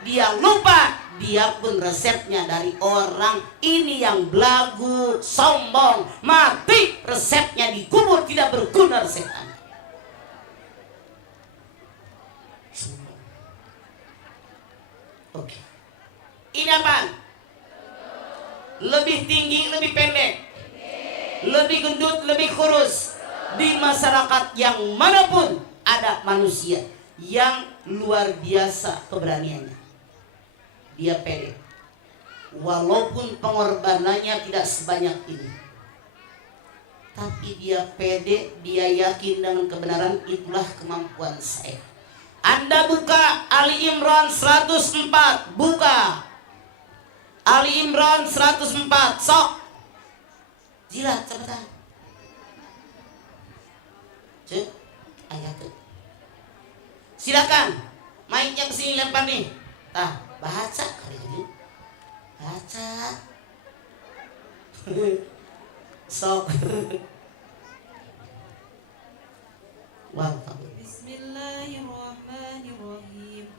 Dia lupa. Dia pun resepnya dari orang. Ini yang belagu, sombong, mati. Resepnya dikubur, tidak berguna resepnya. Oke. Ini apa? Lebih tinggi, lebih pendek, lebih gendut, lebih kurus. Di masyarakat yang manapun ada manusia yang luar biasa keberaniannya. Dia pede. Walaupun pengorbanannya tidak sebanyak ini, tapi dia pede, dia yakin dengan kebenaran. Itulah kemampuan saya. Anda buka Ali Imran 104. Buka Ali Imran 104. Sok jilat cepetan. Cuk, ayat tuh. Silakan. Mic-nya kesini lempar nih. Tah, baca kali ini. Baca. Sok. Wow. Bismillahirrahmanirrahim.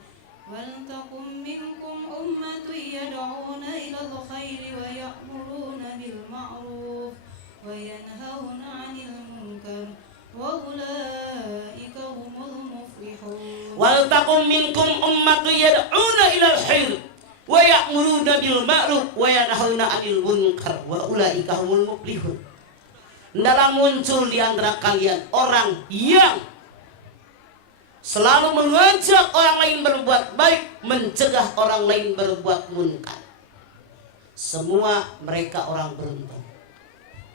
Wal takum minkum ummatun yad'una ilal khairi wa ya'muruna bil ma'ruf wa yanhauna 'anil munkar wa ulaika humul muflihun. Wal takum minkum ummatun yad'una ilal khair wa ya'muruna bil ma'ruf wa yanhauna 'anil munkar wa ulaika humul muflihun. Hendaklah muncul di antara kalian orang yang selalu mengajak orang lain berbuat baik, mencegah orang lain berbuat munkar. Semua mereka orang beruntung.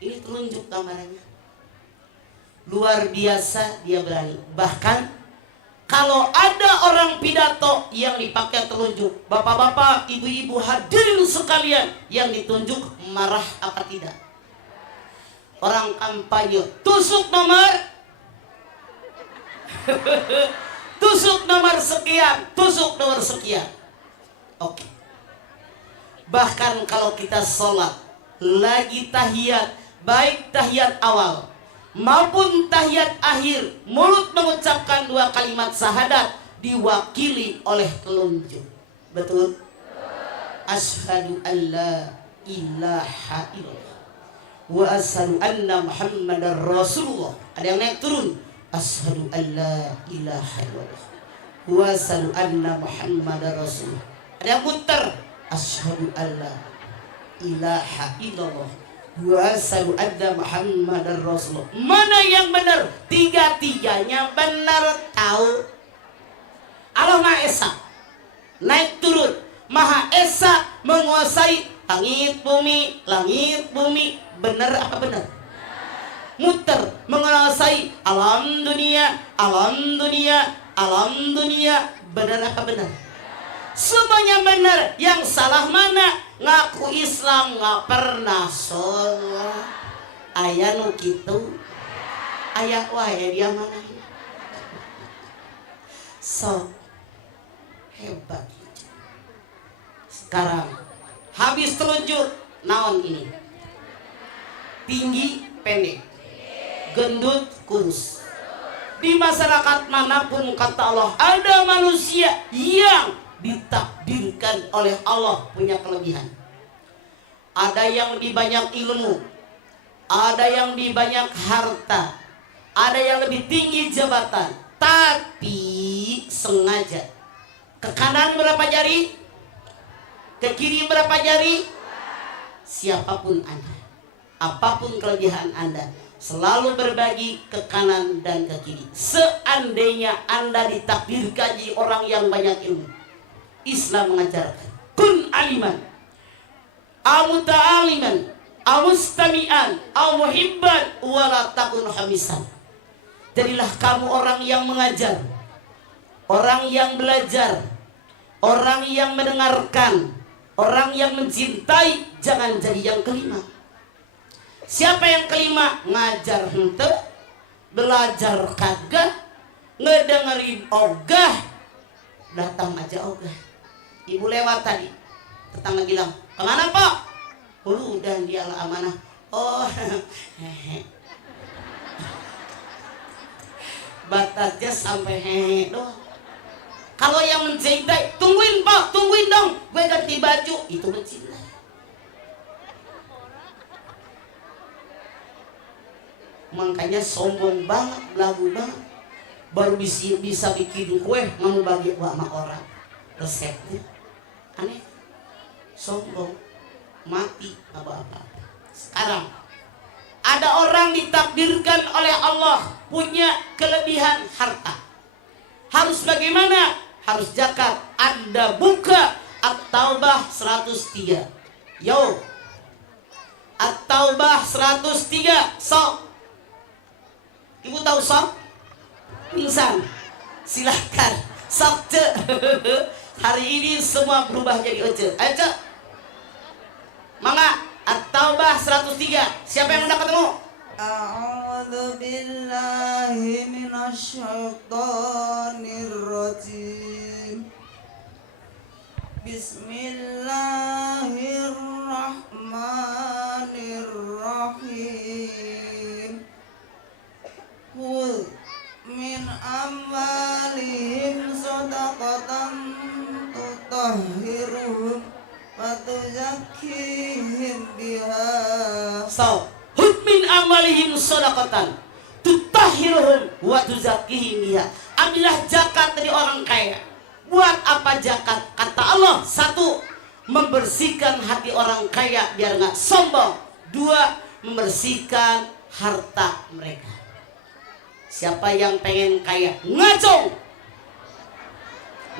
Ini telunjuk gambarannya. Luar biasa dia berani. Bahkan kalau ada orang pidato yang dipakai telunjuk, bapak-bapak, ibu-ibu, hadirin sekalian yang ditunjuk marah apa tidak? Orang kampanye tusuk nomor tusuk nomor sekian, tusuk nomor sekian. Oke. Bahkan kalau kita sholat lagi tahiyat, baik tahiyat awal maupun tahiyat akhir, mulut mengucapkan 2 kalimat syahadat diwakili oleh telunjuk. Betul? Asyhadu an la ilaha illallah wa asyhadu anna Muhammadar Rasulullah. Ada yang naik turun. Asyhadu an la ilaha illallah wa asyhadu anna Muhammadar Rasulullah. Ada yang muter. Asyhadu an la ilaha illallah wa asyhadu anna Muhammadar Rasulullah. Mana yang benar? Tiga-tiganya benar. Tahu? Allah Maha Esa, naik turun, Maha Esa, menguasai langit bumi, benar apa benar? Muter, menguasai alam dunia, benar apa benar? Semuanya benar. Yang salah mana? Ngaku Islam nggak pernah sholat. Aya nu kitu, aya wae dia mana? So hebat. Sekarang habis terunjuk naon ini, tinggi pendek, gendut kurus. Di masyarakat manapun kata Allah ada manusia yang ditakdirkan oleh Allah punya kelebihan. Ada yang lebih banyak ilmu, ada yang lebih banyak harta, ada yang lebih tinggi jabatan, tapi sengaja ke kanan berapa jari, ke kiri berapa jari. Siapapun Anda, apapun kelebihan Anda, selalu berbagi ke kanan dan ke kiri. Seandainya Anda ditakdirkan jadi orang yang banyak ilmu, Islam mengajarkan kun aliman, amuta'aliman, amustami'an, amuhibban, wala takun hamisan. Jadilah kamu orang yang mengajar, orang yang belajar, orang yang mendengarkan, orang yang mencintai. Jangan jadi yang kelima. Siapa yang kelima? Ngajar hente, belajar kagak, ngedengerin ogah, datang aja ogah. Ibu lewat tadi, tetangga bilang, kemana Pak? Udah dia lah amanah. Oh, hehe. Batasnya sampai hehe doang. Kalau yang mencintai, tungguin Pak, tungguin dong, gue ganti baju. Itu mencintai. Makanya sombong banget, belagu banget. Baru bisa bikin kue, mau bagi sama orang. Resepnya aneh. Sombong, mati apa-apa. Sekarang ada orang ditakdirkan oleh Allah punya kelebihan harta. Harus bagaimana? Harus zakat. Anda buka At-Taubah 103. Yo, At-Taubah 103. Sok. Ibu tahu sok? Pingsan. Silahkan. Sok ce. Hari ini semua berubah jadi ece. Ayo ce. Mangga. At-Taubah 103. Siapa yang udah ketemu? A'udzu billahi minasyaitonir rajim. Bismillahirrahmanirrahim. Qul min amwalihim shadaqatan tutahhiruhum wa tuzakkihim biha. So, hud min amwalihim shadaqatan tutahhiruhum wa tuzakkihim biha. Ambillah zakat dari orang kaya. Buat apa zakat? Kata Allah, satu, membersihkan hati orang kaya biar nggak sombong. Dua, membersihkan harta mereka. Siapa yang pengen kaya? Ngacung.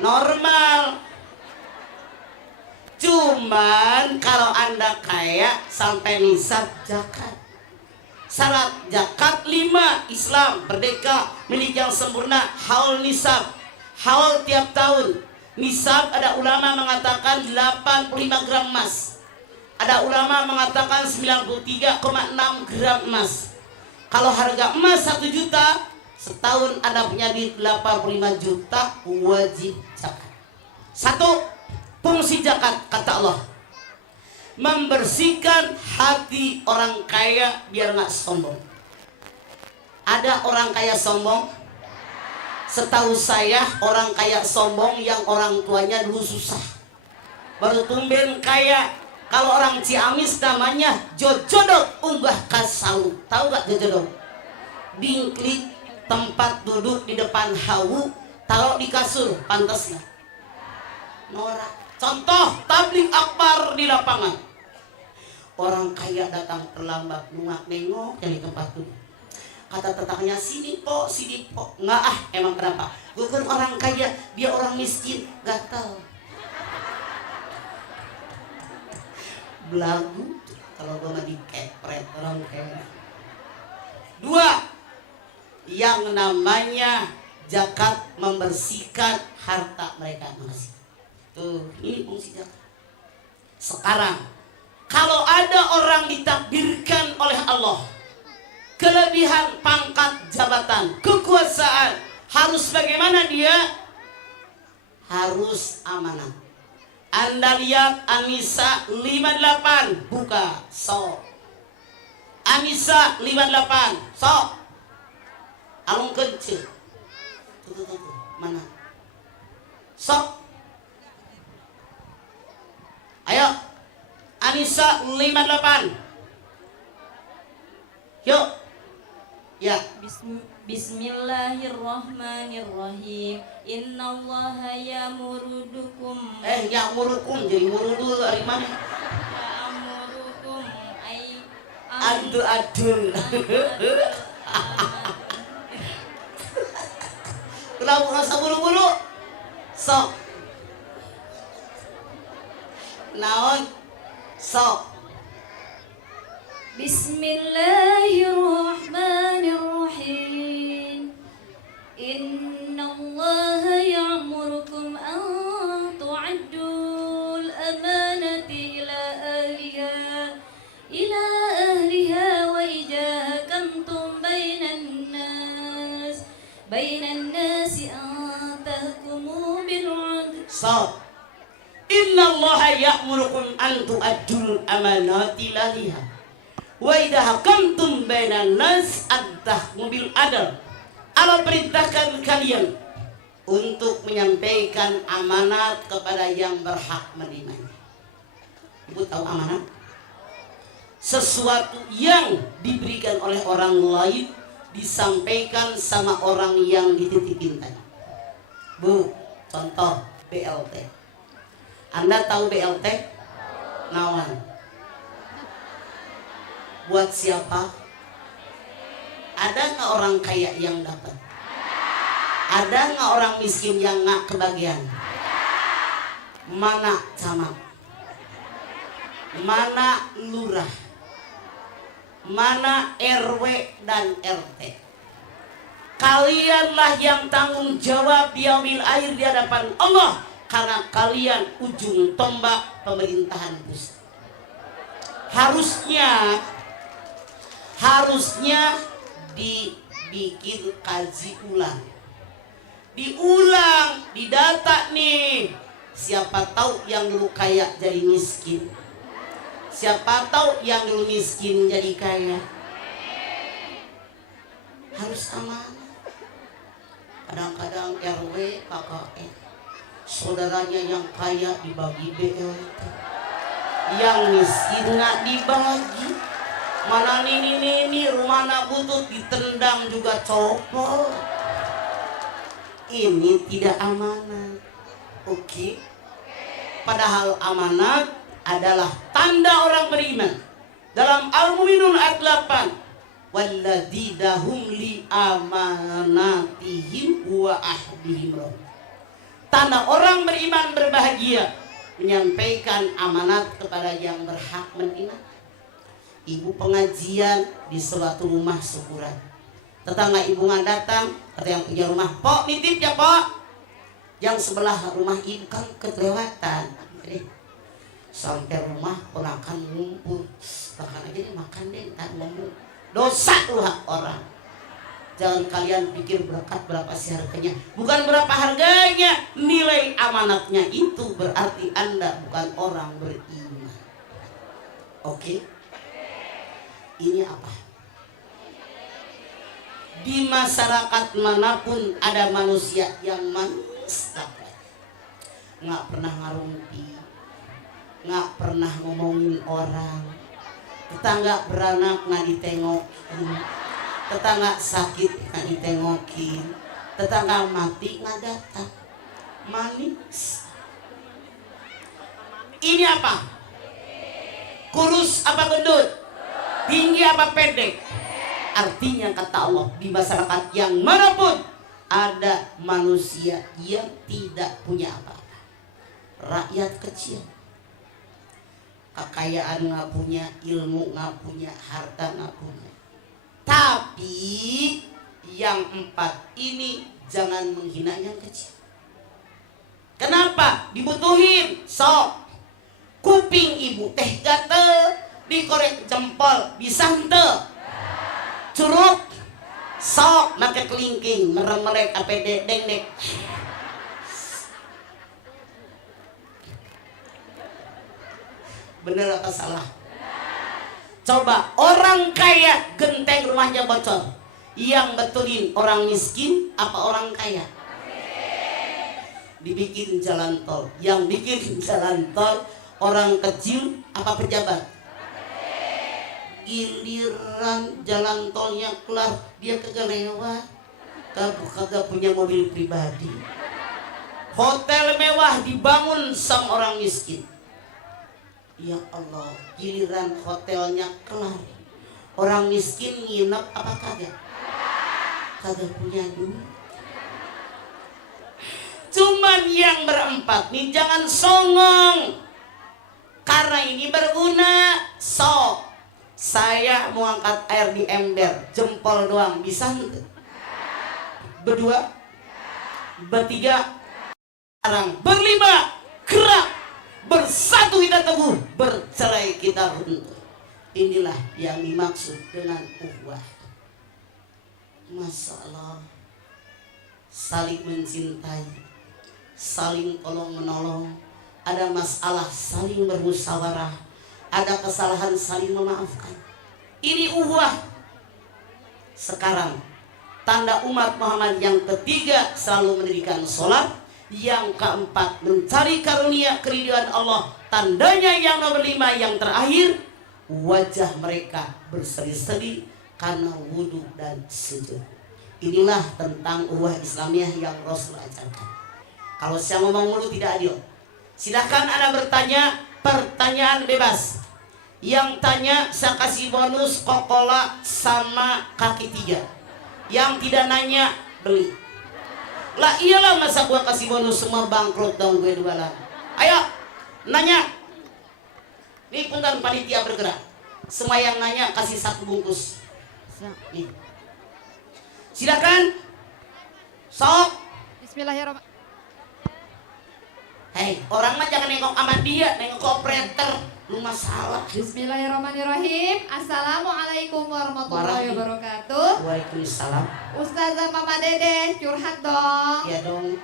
Normal. Cuman kalau Anda kaya sampai nisab zakat. Syarat zakat 5. Islam, merdeka, milik yang sempurna, haul nisab. Haul tiap tahun. Nisab ada ulama mengatakan 85 gram emas. Ada ulama mengatakan 93,6 gram emas. Kalau harga emas 1 juta, setahun Anda punya di 85 juta, wajib zakat. Satu, fungsi zakat kata Allah, membersihkan hati orang kaya biar nggak sombong. Ada orang kaya sombong? Setahu saya orang kaya sombong yang orang tuanya dulu susah, baru tumben kaya. Kalau orang Ciamis namanya jojodok unggah kasau. Tahu gak jojodok? Dingklik, tempat duduk di depan hawu, taruh di kasur, pantas gak? Norak. Contoh tablik akbar di lapangan. Orang kaya datang terlambat, nengok dari tempat duduk. Kata tetangganya, sini po. Nggak emang kenapa? Gue kan orang kaya, dia orang miskin, gatal. Belagu kalau gue mah dikepret orang kaya. Dua, yang namanya zakat membersihkan harta mereka. Makasih. Tuh, ini fungsi zakat. Sekarang, kalau ada orang ditakdirkan oleh Allah kelebihan pangkat jabatan, kekuasaan, harus bagaimana dia? Harus amanah. Anda lihat Anissa 58 buka sok. Anissa 58 sok. Alung kecil. Tuh. Mana? Sok. Ayo. Anissa 58. Yuk. Ya. Bismillahirrahmanirrahim. Innallaha ya'murukum. Ya'murukum jadi murudu dari mana? Ya'murukum ay Adul. Kenapa rasa buru-buru? Sok. Naon? Sok. Bismillahirrahmanirrahim. Innallaha ya'murukum an tu'addul amanati ila ahliha wa idza hakamtum bainan nasi an tahkumu bil 'adl. Sok. Innallaha ya'murukum an tu'addul amanati ila ahliha wa idza hakamtum bainan nas an-tahkumu bil 'adl. Allah perintahkan kalian untuk menyampaikan amanat kepada yang berhak menerimanya. Ibu tahu amanat? Sesuatu yang diberikan oleh orang lain disampaikan sama orang yang dititipin tadi. Bu, contoh BLT. Anda tahu BLT? Nawan. Buat siapa? Ada nggak orang kaya yang dapat? Ada nggak orang miskin yang nggak kebagian? Mana camat? Mana lurah? Mana RW dan RT? Kalianlah yang tanggung jawab di yaumil akhir di hadapan Allah, karena kalian ujung tombak pemerintahan pusat. Harusnya dibikin kaji ulang, diulang, didata nih. Siapa tahu yang dulu kaya jadi miskin, siapa tahu yang dulu miskin jadi kaya. Harus amanah. Kadang-kadang RW KKN saudaranya yang kaya dibagi BLT, yang miskin nggak dibagi. Mana nini rumah butut ditendang juga copot. Ini tidak amanat. Oke. Padahal amanat adalah tanda orang beriman. Dalam Al-Mu'minun ayat 8, walladzina hum li amanatihim wa ahdihim ra'un. Tanda orang beriman berbahagia, menyampaikan amanat kepada yang berhak menerima. Ibu pengajian di suatu rumah syukuran. Tetangga ibu nggak datang, kata yang punya rumah, "Pok, nitip ya, Pok." Yang sebelah rumah ibu kan kelewatan. Sampai rumah ponakan ngumpul. Makan aja deh, makan deh, ntar ngomong. Dosa lu hak orang. Jangan kalian pikir berkat berapa sih harganya. Bukan berapa harganya, nilai amanatnya itu berarti Anda bukan orang beriman. Oke? Ini apa? Di masyarakat manapun ada manusia yang manis, nggak pernah ngarumpi, nggak pernah ngomongin orang, tetangga beranak nggak ditengokin, tetangga sakit nggak ditengokin, tetangga mati nggak datang. Manis. Ini apa? Kurus apa gendut? Tinggi apa pendek? Artinya kata Allah, di masyarakat yang manapun ada manusia yang tidak punya apa-apa. Rakyat kecil, kekayaan nggak punya, ilmu nggak punya, harta nggak punya. Tapi yang empat ini jangan menghina yang kecil. Kenapa? Dibutuhin. Sok kuping ibu teh gatel, dikorek jempol bisa hente, curug sok make kelingking merem-melek apa dek. Bener atau salah? Coba orang kaya genteng rumahnya bocor, yang betulin orang miskin apa orang kaya? Dibikin jalan tol, yang bikin jalan tol orang kecil apa pejabat? Giliran jalan tolnya kelar, dia kagak lewat, kagak punya mobil pribadi. Hotel mewah dibangun sama orang miskin. Ya Allah, giliran hotelnya kelar, orang miskin nginep apa kagak? Kagak punya duit. Cuman yang berempat nih jangan songong, karena ini berguna. So, saya mau angkat air di ember, jempol doang, bisa enggak? Berdua, bertiga, sekarang berlima, gerak, bersatu kita teguh, bercerai kita runtuh. Inilah yang dimaksud dengan ukhuwah. Masya Allah, saling mencintai, saling tolong menolong, ada masalah saling bermusyawarah, ada kesalahan saling memaafkan. Ini ukhuwah. Sekarang tanda umat Muhammad yang ketiga selalu mendirikan sholat, yang keempat mencari karunia keridhaan Allah, tandanya yang nomor 5 yang terakhir, wajah mereka berseri-seri karena wudhu dan sujud. Inilah tentang ukhuwah Islamiyah yang Rasul ajarkan. Kalau saya ngomong mulu tidak adil, silahkan Anda bertanya, pertanyaan bebas. Yang tanya saya kasih bonus Coca-Cola sama kaki 3. Yang tidak nanya beli. Lah iyalah, masa gua kasih bonus semua bangkrut dong gue jualan. Ayo nanya. Nih punten panitia bergerak. Semua yang nanya kasih 1 bungkus. Nih. Silakan. Sok. Bismillahirrahmanirrahim. Hei, orang mah jangan nengok sama dia, nengok ke operator. Lu masalah. Bismillahirrahmanirrahim. Assalamualaikum warahmatullahi wabarakatuh. Waalaikumsalam. Ustazah Mama Dede curhat dong. Ya dong.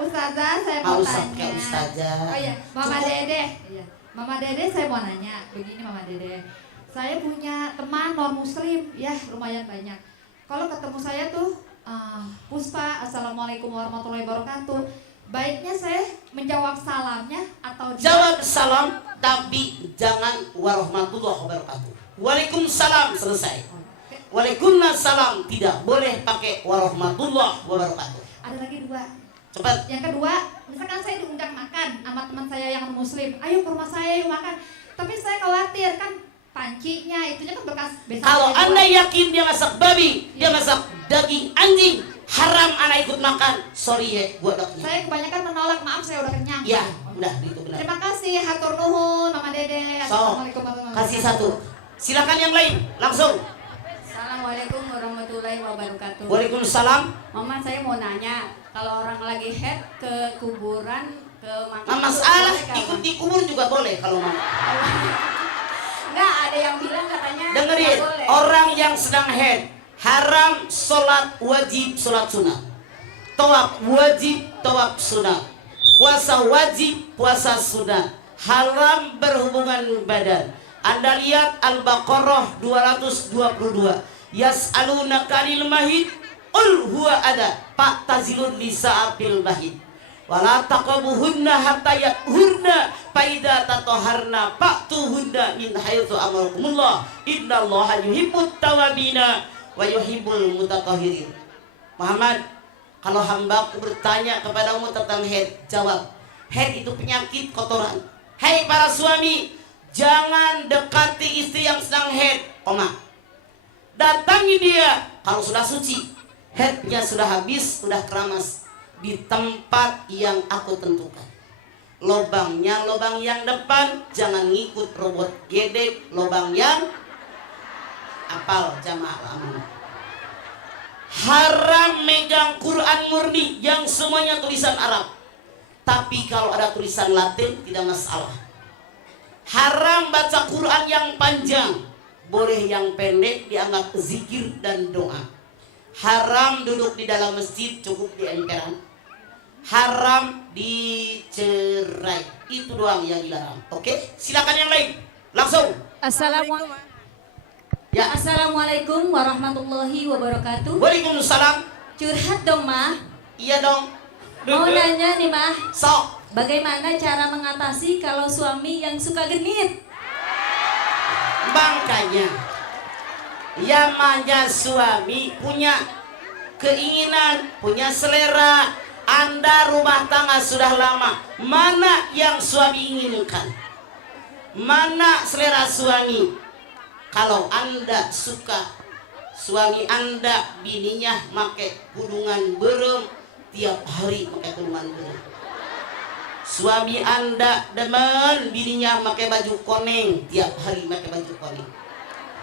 Ustazah saya mau tanya. Ustazah. Oh iya, Mama Cukup. Dede. Iya. Mama Dede saya mau nanya. Begini Mama Dede. Saya punya teman non muslim, ya lumayan banyak. Kalau ketemu saya tuh Puspa, Assalamualaikum warahmatullahi wabarakatuh. Baiknya saya menjawab salamnya atau Jawab salam, tapi jangan warahmatullahi wabarakatuh. Waalaikumsalam, selesai. Waalaikumsalam, tidak boleh pakai warahmatullahi wabarakatuh. Ada lagi 2. Cepat. Yang kedua, misalkan saya diundang makan sama teman saya yang muslim, ayo ke rumah saya yuk makan. Tapi saya khawatir kan pancinya itunya kan bekas besan. Kalau Anda yakin dia masak babi, dia masak daging anjing, haram anak ikut makan. Sorry ya, gua doknya. Saya kebanyakan menolak, maaf saya udah kenyang. Ya, udah itu benar. Terima kasih, hatur nuhun Mama Dede. Assalamualaikum warahmatullahi Kasih 1. Silakan yang lain, langsung. Assalamualaikum warahmatullahi wabarakatuh. Waalaikumsalam. Mama, saya mau nanya, kalau orang lagi head ke kuburan, ke makam, Nah, masalah boleh nggak, ikut Ma? di kubur juga boleh kalau mau. Enggak, ada yang bilang katanya Dengerin, nggak boleh. orang yang sedang haid haram sholat wajib, sholat sunat. Tawaf wajib, tawaf sunat. Puasa wajib, puasa sunat. Haram berhubungan badan. Anda lihat Al-Baqarah 222. Yas'alunaka 'anil mahid qul huwa ada fa'tazilun nisa'il mahid. Wala taqabuhunna hatta yahurna faida tatoharna fa'tuhunna min haitsu amarakumullah innallaha yuhibbut tawabina wa yuhibbul mutatahhirin. Muhammad, kalau hambaku bertanya kepadamu tentang haid, jawab, haid itu penyakit kotoran. Hai para suami, jangan dekati istri yang sedang haid, datangi dia kalau sudah suci, haidnya sudah habis, sudah keramas, di tempat yang aku tentukan. Lobangnya lobang yang depan, jangan ngikut robot gedek, lobang yang apal jamaah amanah. Haram megang Quran murni yang semuanya tulisan Arab. Tapi kalau ada tulisan Latin tidak masalah. Haram baca Quran yang panjang, boleh yang pendek dianggap zikir dan doa. Haram duduk di dalam masjid, cukup di emperan. haram dicerai. Itu doang yang dilarang. Oke, silakan yang lain. Langsung. Ya. Assalamualaikum warahmatullahi wabarakatuh. Waalaikumsalam. Curhat dong, Mah. Iya dong. Mau nanya nih, Mah. Sok. Bagaimana cara mengatasi kalau suami yang suka genit? Makanya namanya suami punya keinginan, punya selera. Anda rumah tangga sudah lama, mana yang suami inginkan? Mana selera suami? Kalau Anda suka suami Anda bininya pakai kudungan berem, tiap hari pakai kudungan berem. Suami Anda demen bininya pakai baju koneng, tiap hari pakai baju koneng.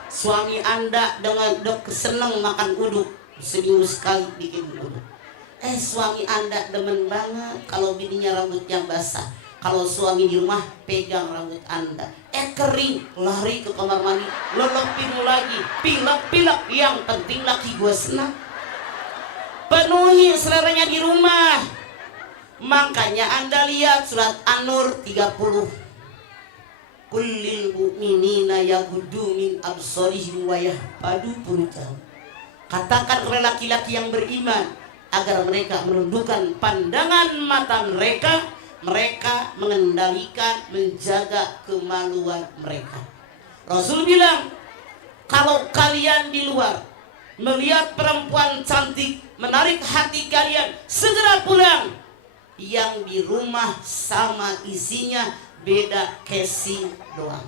Suami Anda dengan seneng makan uduk, seminggu sekali bikin uduk. Suami Anda demen banget kalau bininya rambutnya basah. Kalau suami di rumah pegang rambut Anda, kering, lari ke kamar mandi, lelepin lagi, pilek-pilek. Yang penting laki gue senang. Penuhi seleranya di rumah. Makanya Anda lihat surat An-Nur 30. Kullil mu'minina yaghuddu min absarihim wa yahfadu furujahum. Katakan kepada laki-laki yang beriman agar mereka menundukkan pandangan mata mereka, mereka mengendalikan, menjaga kemaluan mereka. Rasul bilang, kalau kalian di luar melihat perempuan cantik menarik hati kalian, segera pulang. Yang di rumah sama isinya beda casing doang.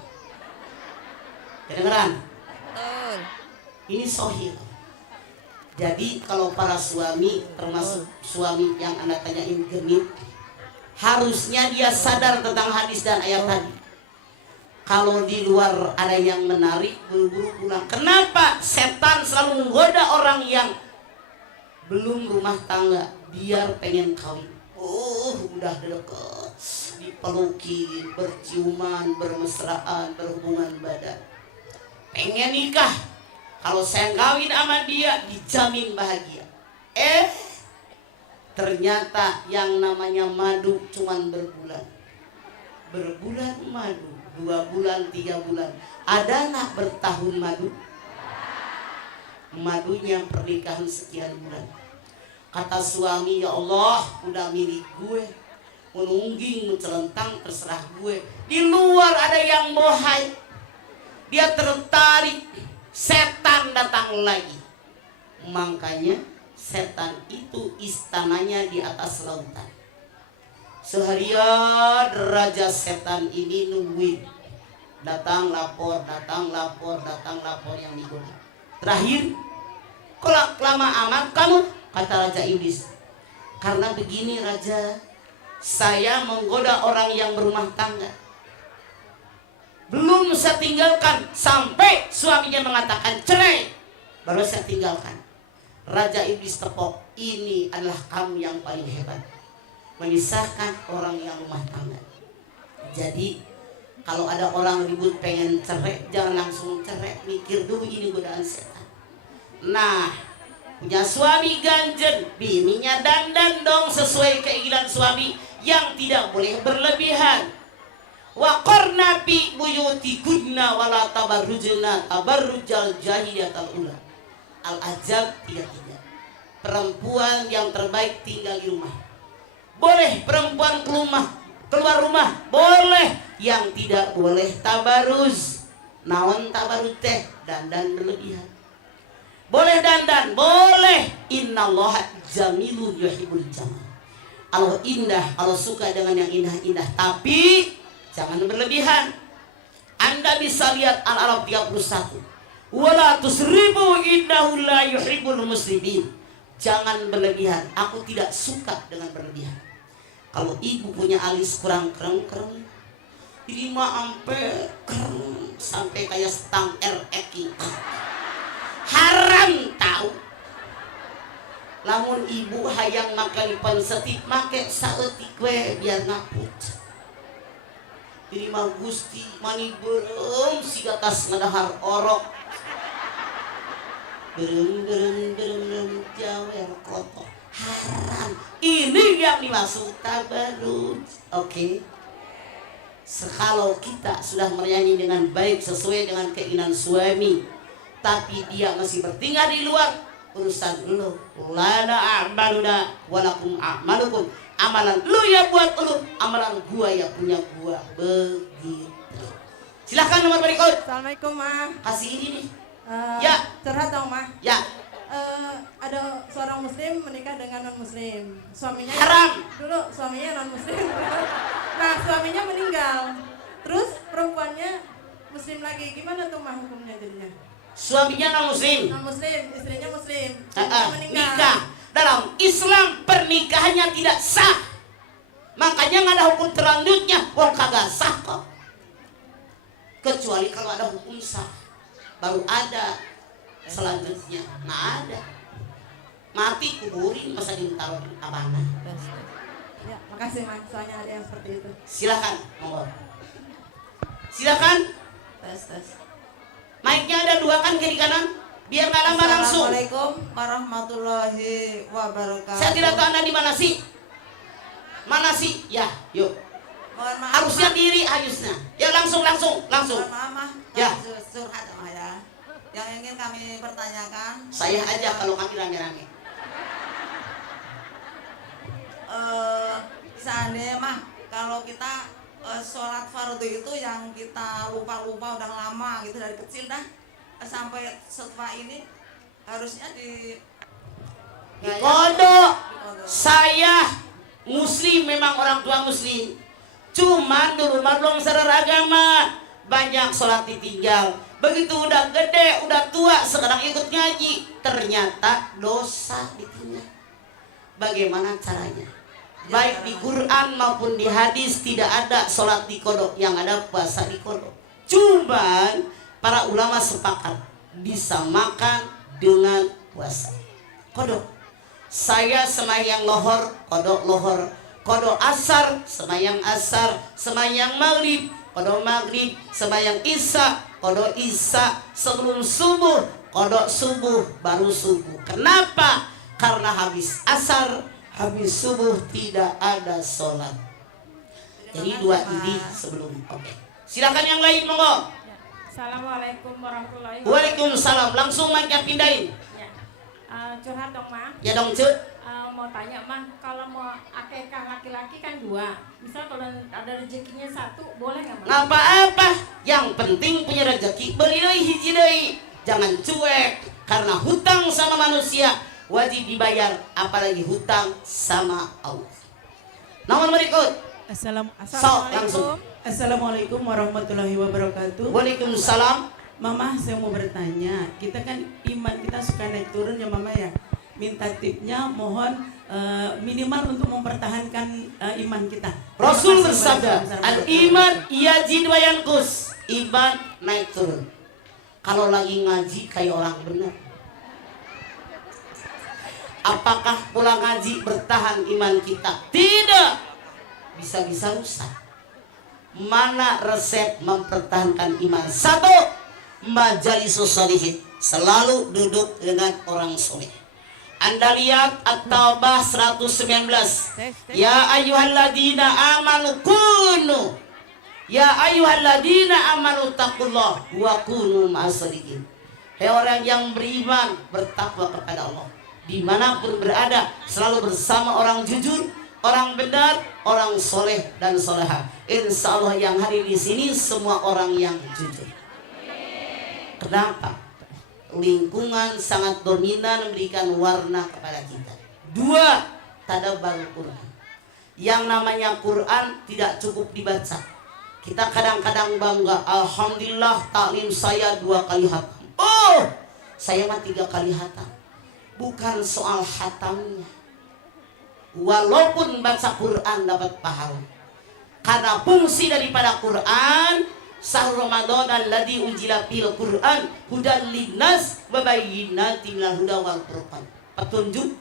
Kedengeran? Ini sohil. Jadi kalau para suami, termasuk suami yang Anda tanyain genit, harusnya dia sadar tentang hadis dan ayat tadi. Kalau di luar ada yang menarik, buru-buru pulang. Kenapa? Setan selalu menggoda orang yang belum rumah tangga, biar pengen kawin. Udah dekat, dipeluki, berciuman, bermesraan, berhubungan badan. Pengen nikah. Kalau saya kawin sama dia, dijamin bahagia. Ternyata yang namanya madu cuman berbulan. Berbulan madu, 2 bulan, 3 bulan. Ada nggak bertahun madu? Madunya pernikahan sekian bulan. Kata suami, ya Allah, udah milik gue, menungging, mencelentang, terserah gue. Di luar ada yang bohai, dia tertarik, setan datang lagi. Makanya setan itu istananya di atas lautan. Seharian raja setan ini nungguin, datang lapor, datang lapor, datang lapor yang digoda. Terakhir, kalau lama amat kamu, kata Raja Iblis, karena begini Raja, saya menggoda orang yang berumah tangga, belum saya tinggalkan sampai suaminya mengatakan cerai, baru saya tinggalkan. Raja Iblis tepok, ini adalah kamu yang paling hebat, memisahkan orang yang rumah tangga. Jadi kalau ada orang ribut pengen cerai, jangan langsung cerai, mikir dulu ini godaan setan. Nah, punya suami ganjen, bininya dandan dong sesuai keinginan suami yang tidak boleh berlebihan. Wa qarna fi buyutikunna wa la tabarrujna tabarrujal jahiliyatal ula. Al-Ahzab 33. Perempuan yang terbaik tinggal di rumah. Boleh perempuan keluar rumah, boleh. Yang tidak boleh tabaruz. Naon tabaruz teh? Dandan berlebihan. Boleh dandan, boleh. Innallaha jamilun yuhibbul jamal. Allah indah, Allah suka dengan yang indah-indah, tapi jangan berlebihan. Anda bisa lihat Al-Araf 31. Wala tusribu innahu la yuhibbul muslimin. Jangan berlebihan. Aku tidak suka dengan berlebihan. Kalau ibu punya alis kurang kereng-kereng, ini mah sampai kayak stang RX. Haram tahu. Lamun ibu hayang make lipan setik, make saeutik we biar ngaput. Ini mah Gusti mani berem siga tas ngadahar orok. Berem jawer kotor. haram. Ini yang dimaksud tabarruj. Oke. Kalau kita sudah menyanyi dengan baik sesuai dengan keinginan suami, tapi dia masih bertinggal di luar, urusan lu. Lana a'maluna walakum a'malukum. Amalan lu ya buat lu, amalan gua ya punya gua. Begitu. Silahkan nomor berikut. Assalamualaikum, Ma. Kasih ini nih. Ya. Curhat dong, Ma. Ya. Ada seorang muslim menikah dengan non muslim. Suaminya Haram. dulu suaminya non muslim. Nah, suaminya meninggal. Terus perempuannya muslim lagi. Gimana tuh mah hukumnya jadinya? Suaminya non muslim. Non muslim, istrinya muslim. Suaminya meninggal. Nikah. Dalam Islam pernikahannya tidak sah. Makanya nggak ada hukum terlanjutnya. Wong kagak sah kok. Kecuali kalau ada hukum sah. Baru ada selanjutnya. Nggak ada. Mati kuburin masa ditaruh di mana? Ya, makasih, Ma. Soalnya ada yang seperti itu. Silakan, monggo. Silakan. Tes. Mic-nya ada 2 kan kiri kanan. Biar nggak lama langsung. Assalamualaikum warahmatullahi wabarakatuh. Saya tidak tahu Anda di mana sih. Mana sih? Ya, yuk. Mohon maaf. Harusnya diri harusnya. Ya langsung. Mohon maaf, Ma. Ya. Curhat sama ya. Yang ingin kami pertanyakan. Saya aja kalau kami rame-rame. Seandainya mah kalau kita sholat fardu itu yang kita lupa udah lama gitu dari kecil dah sampai setelah ini harusnya di Kodok. Saya muslim, memang orang tua muslim. Cuman dulu mah belum sadar agama, banyak sholat ditinggal. Begitu udah gede, udah tua, sekarang ikut ngaji, ternyata dosa ditinggal. Bagaimana caranya? Baik di Quran maupun di hadis tidak ada sholat di kodok, yang ada puasa di kodok. Cuman para ulama sepakat disamakan dengan puasa. Kodok. Saya semayang lohor, kodok lohor. Kodok asar, semayang asar. Semayang maghrib, kodok maghrib. Semayang isya, kodok isya. Sebelum subuh, kodok subuh, baru subuh. Kenapa? Karena habis asar, habis subuh tidak ada sholat. Jadi 2 ini sebelum. Oke. Silakan yang lain monggo. Assalamualaikum warahmatullahi Waalaikumsalam. Langsung mic-nya pindahin. Ya. Curhat dong, Ma. Ya dong, Cut. Mau tanya, Ma, kalau mau akekah laki-laki kan 2. Misal kalau ada rezekinya 1, boleh nggak, Ma? Nggak apa-apa. Yang penting punya rezeki. Beli deui hiji deui. Jangan cuek. Karena hutang sama manusia wajib dibayar, apalagi hutang sama Allah. Nomor berikut. Assalamualaikum. Assalamualaikum warahmatullahi wabarakatuh. Waalaikumsalam. Mama, saya mau bertanya. Kita kan iman kita suka naik turun ya, Mama ya. Minta tipnya, mohon minimal untuk mempertahankan iman kita. Rasul Terima kasih, bersabda, Waalaikumsalam. al-iman yazid wa yanqus. Iman naik turun. Kalau lagi ngaji kayak orang benar. Apakah pulang ngaji bertahan iman kita? Tidak. Bisa-bisa rusak. Mana resep mempertahankan iman? 1. Majalisus sholihin. Selalu duduk dengan orang soleh. Anda lihat At-Taubah 119. Ya ayyuhalladzina amanu kunu. Ya ayyuhalladzina amanu taqullah wa kunu ma'as-sholihin. Hai orang yang beriman, bertakwa kepada Allah. Dimanapun berada, selalu bersama orang jujur, orang benar, orang soleh dan soleha. Insya Allah yang hadir di sini semua orang yang jujur. Kenapa? Lingkungan sangat dominan memberikan warna kepada kita. 2. Tadabbur Quran. Yang namanya Quran tidak cukup dibaca. Kita kadang-kadang bangga, alhamdulillah taklim saya 2 kali hatam. Oh, saya mah 3 kali hatam. Bukan soal hatamnya. Walaupun baca Quran dapat pahala. Karena fungsi daripada Quran, Syahrul Ramadan alladzi unzila fil Quran hudan linnas wa bayyinatin minal huda wal furqan. Petunjuk,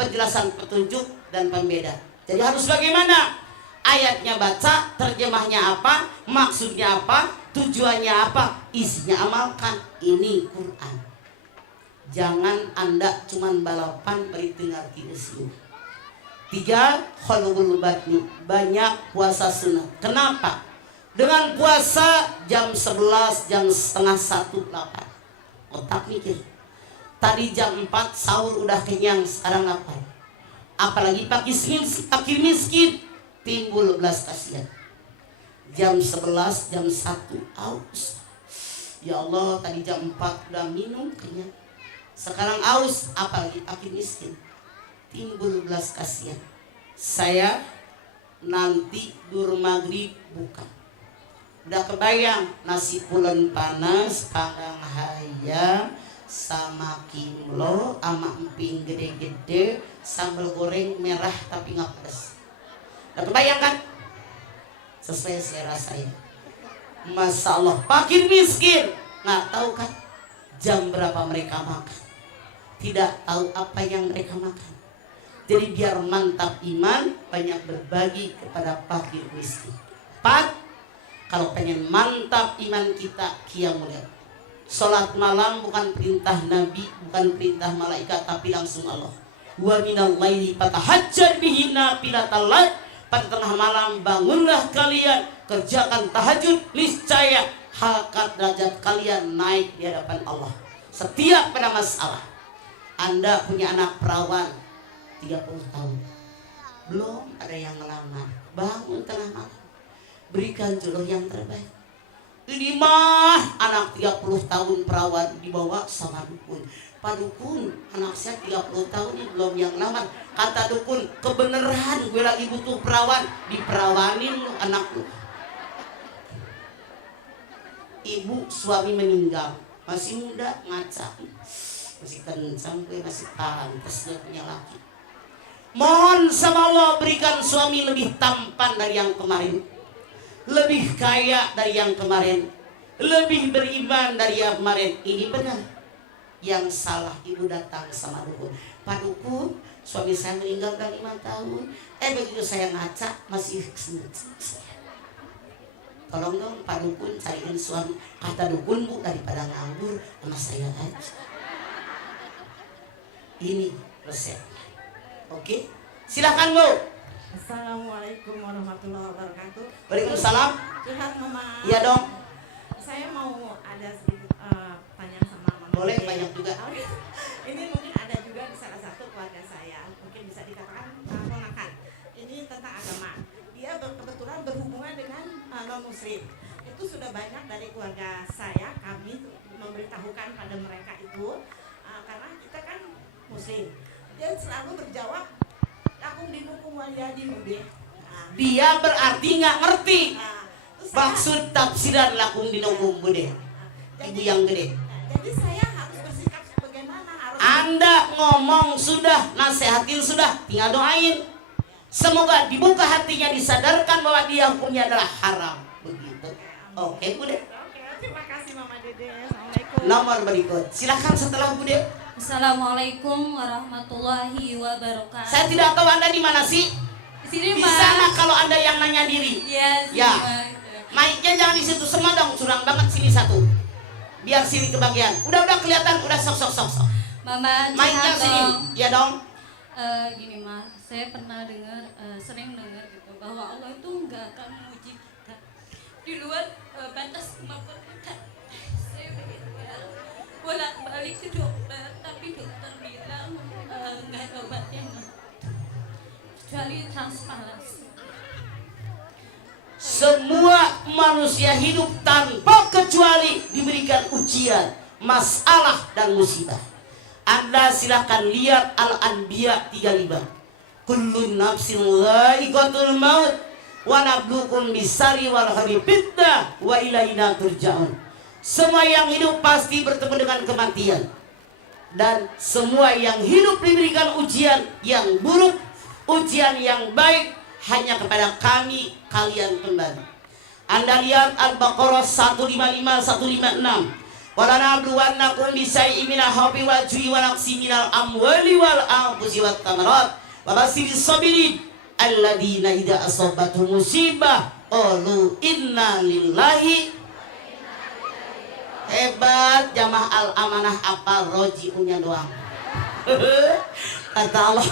penjelasan petunjuk dan pembeda. Jadi harus bagaimana? Ayatnya baca, terjemahnya apa, maksudnya apa, tujuannya apa, isinya amalkan. Ini Quran. Jangan Anda cuman balapan beri ngerti usia. 3, khalul batni, banyak puasa sunnah. Kenapa? Dengan puasa jam 11, jam setengah 1 lapar. Otak mikir. Tadi jam 4 sahur udah kenyang, sekarang lapar. Apalagi fakir miskin, timbul belas kasihan. Jam 11, jam 1 aus. Ya Allah, tadi jam 4 udah minum kenyang. Sekarang aus, apalagi fakir miskin, timbul belas kasihan. Saya nanti dur maghrib buka. Udah kebayang nasi pulen panas, panggang hayam, sama kimlo, sama emping gede-gede, sambal goreng merah tapi nggak pedas. Udah kebayang kan? Sesuai selera saya. Masya Allah, fakir miskin nggak tahu kan jam berapa mereka makan, tidak tahu apa yang mereka makan. Jadi biar mantap iman, banyak berbagi kepada fakir miskin. 4, kalau pengen mantap iman kita, qiyamul lail. Salat malam bukan perintah Nabi, bukan perintah malaikat, tapi langsung Allah. Wa minal laili fatahajjad bihi nafilatan lak. Pada tengah malam bangunlah kalian, kerjakan tahajud, niscaya harkat derajat kalian naik di hadapan Allah. Setiap pada masalah. Anda punya anak perawan 30 tahun, belum ada yang ngelamar, bangun tengah malam, berikan jodoh yang terbaik. Ini mah anak 30 tahun perawan dibawa sama dukun. Pak dukun, anak saya 30 tahun ini belum yang lamar. Kata dukun, kebeneran gue lagi butuh perawan, diperawanin lu anak lu. Ibu suami meninggal, masih muda, ngaca, masih kencang, gue masih pantas dia punya laki. Mohon sama Allah berikan suami lebih tampan dari yang kemarin, lebih kaya dari yang kemarin, lebih beriman dari yang kemarin. Ini benar. Yang salah ibu datang sama dukun. Pak dukun, suami saya meninggal udah 5 tahun. Begitu saya ngaca masih saya. Tolong dong Pak dukun cariin suami. Kata dukun, bu, daripada nganggur sama saya aja. Ini resepnya. Oke, silakan bu. Assalamualaikum warahmatullahi wabarakatuh. Waalaikumsalam. Curhat mama. Iya dong. Saya mau ada sedikit tanya sama mama. Boleh, Dede. banyak juga. Ini mungkin ada juga di salah satu keluarga saya. Mungkin bisa dikatakan ponakan. Ini tentang agama. Dia kebetulan berhubungan dengan non muslim. Itu sudah banyak dari keluarga saya, kami memberitahukan pada mereka itu karena kita kan muslim. Dia selalu berjawab, lakum dinukum waliyadin deh. Dia berarti nggak ngerti Terus maksud tafsiran lakum dinukum bude. Ibu yang gede. jadi saya harus bersikap bagaimana? Harus Anda ngomong sudah, nasehatin sudah, tinggal doain. Semoga dibuka hatinya, disadarkan bahwa dia hukumnya adalah haram. Begitu. Oke, bude. Oke, terima kasih Mama Dede. Assalamualaikum. Nomor berikut. Silakan setelah bude. Assalamualaikum warahmatullahi wabarakatuh. Saya tidak tahu Anda di mana sih? Di sini Di Mbak. sana kalau Anda yang nanya diri. Iya, sini, Ya. Mbak. Mic-nya jangan di situ semua dong, curang banget sini satu. Biar sini kebagian. Udah kelihatan, udah sok. Mama Mic-nya curhat sini. dong. Ya dong. Gini mas, saya pernah dengar, sering dengar gitu bahwa Allah itu nggak akan menguji kita di luar batas kemampuan kita. Saya bolak-balik ke dokter, tapi dokter bilang nggak ada obatnya mas, kecuali transparansi. Semua manusia hidup tanpa kecuali diberikan ujian, masalah dan musibah. Anda silakan lihat Al-Anbiya 35. Kullu nafsin dha'iqatul maut wa nabluukum bisarri wal khairi fitnah wa ilaina turja'un. Semua yang hidup pasti bertemu dengan kematian. Dan semua yang hidup diberikan ujian yang buruk, ujian yang baik hanya kepada kami kalian kembali. Anda lihat Al-Baqarah 155 156. Wala nabluwannakum bisyai'in minal khawfi wal ju'i wa naqsin minal amwali wal anfusi wat thamarat wa basyiris sabirin alladzina idza asabatuhum musibah qalu inna lillahi Hebat jamaah al-amanah apa rojiunya doang. Kata Allah,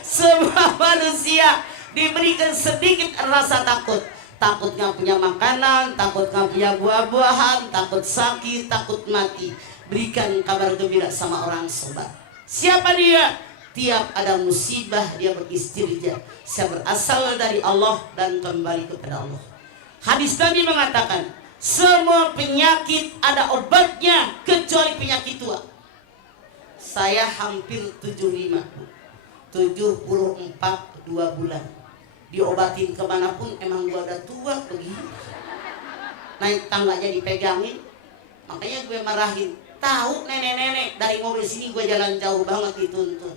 semua manusia diberikan sedikit rasa takut. Takut nggak punya makanan, takut nggak punya buah-buahan, takut sakit, takut mati. Berikan kabar gembira sama orang sobat. Siapa dia? Tiap ada musibah dia beristirja. Saya berasal dari Allah dan kembali kepada Allah. Hadis Nabi mengatakan, semua penyakit ada obatnya kecuali penyakit tua. Saya hampir 75, 74 2 bulan. Diobatin kemanapun emang gua udah tua begini. Naik tangganya dipegangin, makanya gue marahin. Tahu nenek-nenek dari mobil sini gue jalan jauh banget dituntun.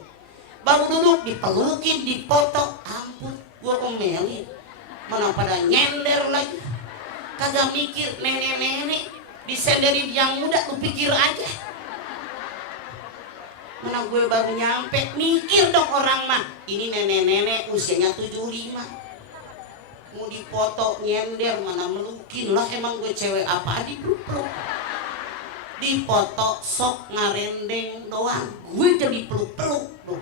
Baru duduk dipelukin, dipoto, ampun, gue omelin. Mana pada nyender lagi. Kagak mikir nenek-nenek disenderin yang muda, lu pikir aja. Mana gue baru nyampe, mikir dong orang mah. Ini nenek-nenek usianya 75. Mau dipoto nyender, mana melukin lah. Emang gue cewek apa dipeluk. Dipoto sok ngarendeng doang. Gue jadi peluk-peluk dong.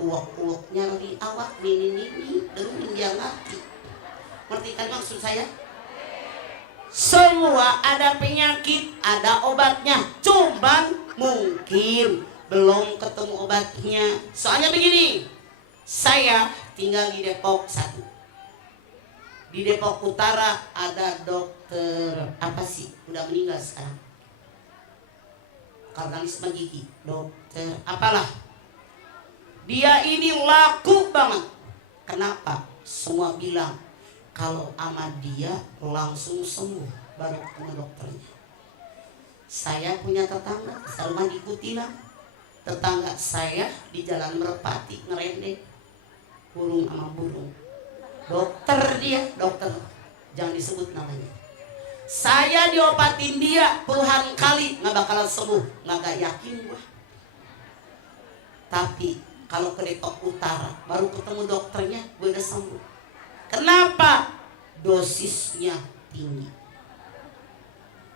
Uak-uak nyari awak nini-nini. Dengin dia ngerti. Ngerti kan maksud saya? Semua ada penyakit, ada obatnya. Cuman mungkin belum ketemu obatnya. Soalnya begini, saya tinggal di Depok 1. Di Depok Utara ada dokter apa sih? Udah meninggal sekarang. Karnanisme gigi, dokter apalah. Dia ini laku banget. Kenapa? Semua bilang kalau sama dia langsung sembuh, baru ketemu dokternya. Saya punya tetangga, sama diikuti lah. Tetangga saya di Jalan Merpati ngerendeng burung sama burung. Dokter dia, dokter, jangan disebut namanya. Saya diobatin dia puluhan kali nggak bakalan sembuh, nggak yakin gua. Tapi kalau ke Depok Utara baru ketemu dokternya, gue udah sembuh. Kenapa? Dosisnya tinggi.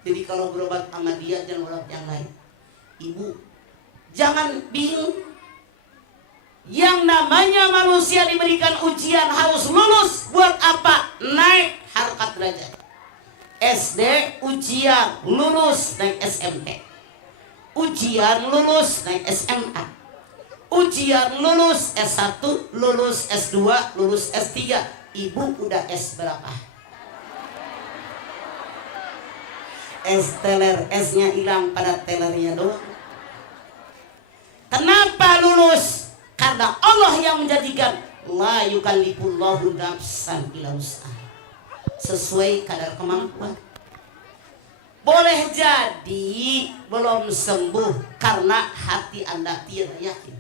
Jadi kalau berobat sama dia jangan berobat yang lain. Ibu, jangan bingung. Yang namanya manusia diberikan ujian harus lulus. Buat apa? Naik harkat derajat. SD ujian lulus naik SMP. Ujian lulus naik SMA. Ujian lulus S1, lulus S2, lulus S3. Ibu udah S berapa? S teler, S-nya hilang pada telernya doang. Kenapa lulus? Karena Allah yang menjadikan la yukallifullahu nafsan illa wus'aha. Sesuai kadar kemampuan. Boleh jadi belum sembuh karena hati Anda tidak yakin.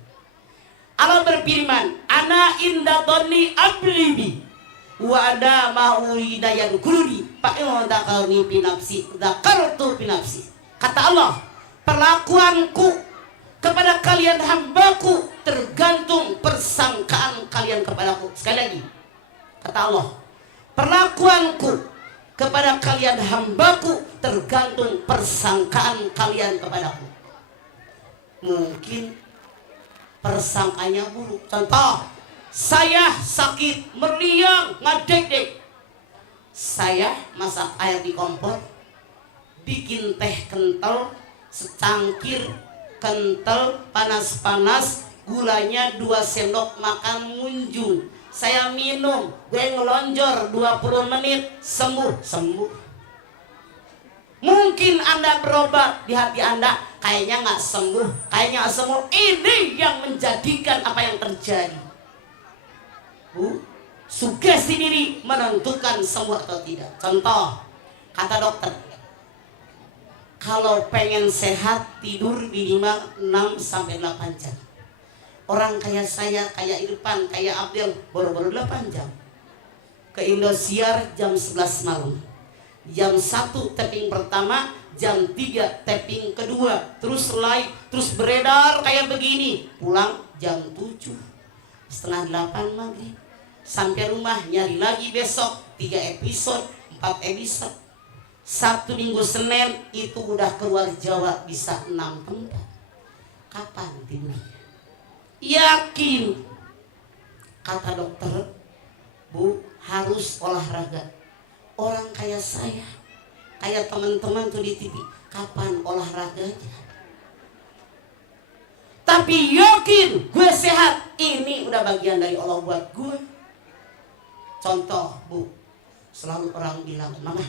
Allah berfirman, ana inda dhanni abdi wa ada ma'urida yadkuruni fa'indakalni binafsi dakartu binafsi. Kata Allah, perlakuanku kepada kalian hambaku tergantung persangkaan kalian kepadaku. Sekali lagi, kata Allah, perlakuanku kepada kalian hambaku tergantung persangkaan kalian kepadaku. Mungkin persangkanya buruk. Contoh, saya sakit meriang ngadek-dek. Saya masak air di kompor, bikin teh kental, secangkir kental, panas-panas, gulanya 2 sendok makan munjung. Saya minum, gue ngelonjor 20 menit, sembuh. Mungkin Anda berobat di hati Anda, kayaknya nggak sembuh, kayaknya nggak sembuh. Ini yang menjadikan apa yang terjadi. Bu, sugesti diri menentukan sembuh atau tidak. Contoh, kata dokter, kalau pengen sehat tidur minimal 6-8 jam. Orang kayak saya, kayak Irfan, kayak Abdel baru 8 jam. Ke Indosiar jam 11 malam. Jam 1 tapping pertama, jam 3 tapping kedua, terus live, terus beredar kayak begini. Pulang jam 7, setengah 8 maghrib. Sampai rumah nyari lagi besok 3 episode, 4 episode. Sabtu Minggu Senin itu udah keluar Jawa bisa 6 tempat. Kapan tidurnya? Yakin. Kata dokter, Bu, harus olahraga. Orang kayak saya, kayak teman-teman tuh di TV, kapan olahraganya? Tapi yakin gue sehat. Ini udah bagian dari Allah buat gue. Contoh, Bu, selalu orang bilang, Mama,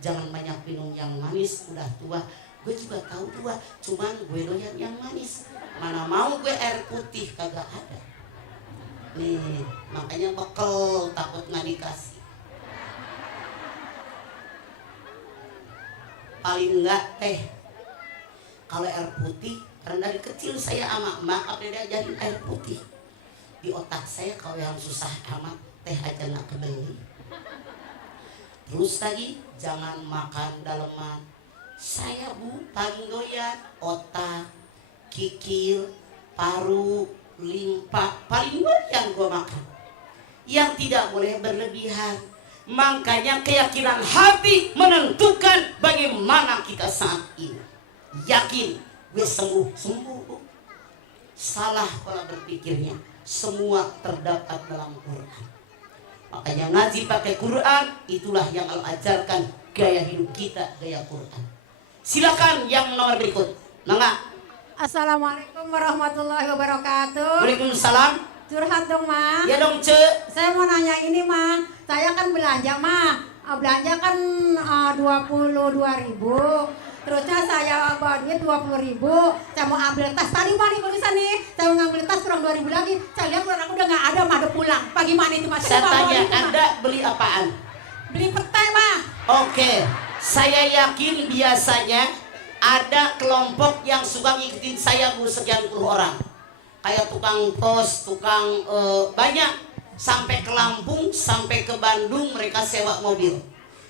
jangan banyak minum yang manis, udah tua. Gue juga tahu tua, cuman gue doyan yang manis. Mana mau gue air putih, kagak ada. Nih, makanya bekel, takut nggak dikasih. Paling enggak teh. Kalau air putih, karena dari kecil saya sama emak apa diajarin air putih. Di otak saya kalau yang susah amat teh aja nggak kebeli. Terus lagi jangan makan daleman. Saya, Bu, paling doyan otak, kikil, paru, limpa, paling doyan gue makan. Yang tidak boleh berlebihan. Makanya keyakinan hati menentukan bagaimana kita saat ini. Yakin gue sembuh. Salah pola berpikirnya. Semua terdapat dalam Quran. Makanya ngaji pakai Quran, itulah yang Allah ajarkan gaya hidup kita, gaya Quran. Silakan yang nomor berikut. Mangga. Assalamualaikum warahmatullahi wabarakatuh. Waalaikumsalam. Curhat dong, Ma. Ya dong, Ce. Saya mau nanya ini, Ma. Saya kan belanja, Ma. Belanja kan 22.000. Terusnya saya bawa duit 20.000. Saya mau ambil tas. Tadi Ma nih barusan nih. Saya mau ngambil tas kurang 2.000 lagi. Saya lihat kurang udah nggak ada, Ma. Udah pulang. Bagaimana itu, Ma? Saya tanya, itu, Ma. Anda beli apaan? Beli petai, Ma. Oke, saya yakin biasanya ada kelompok yang suka ngikutin saya, Bu, sekian puluh orang. Kayak tukang pos, tukang banyak. Sampai ke Lampung, sampai ke Bandung mereka sewa mobil.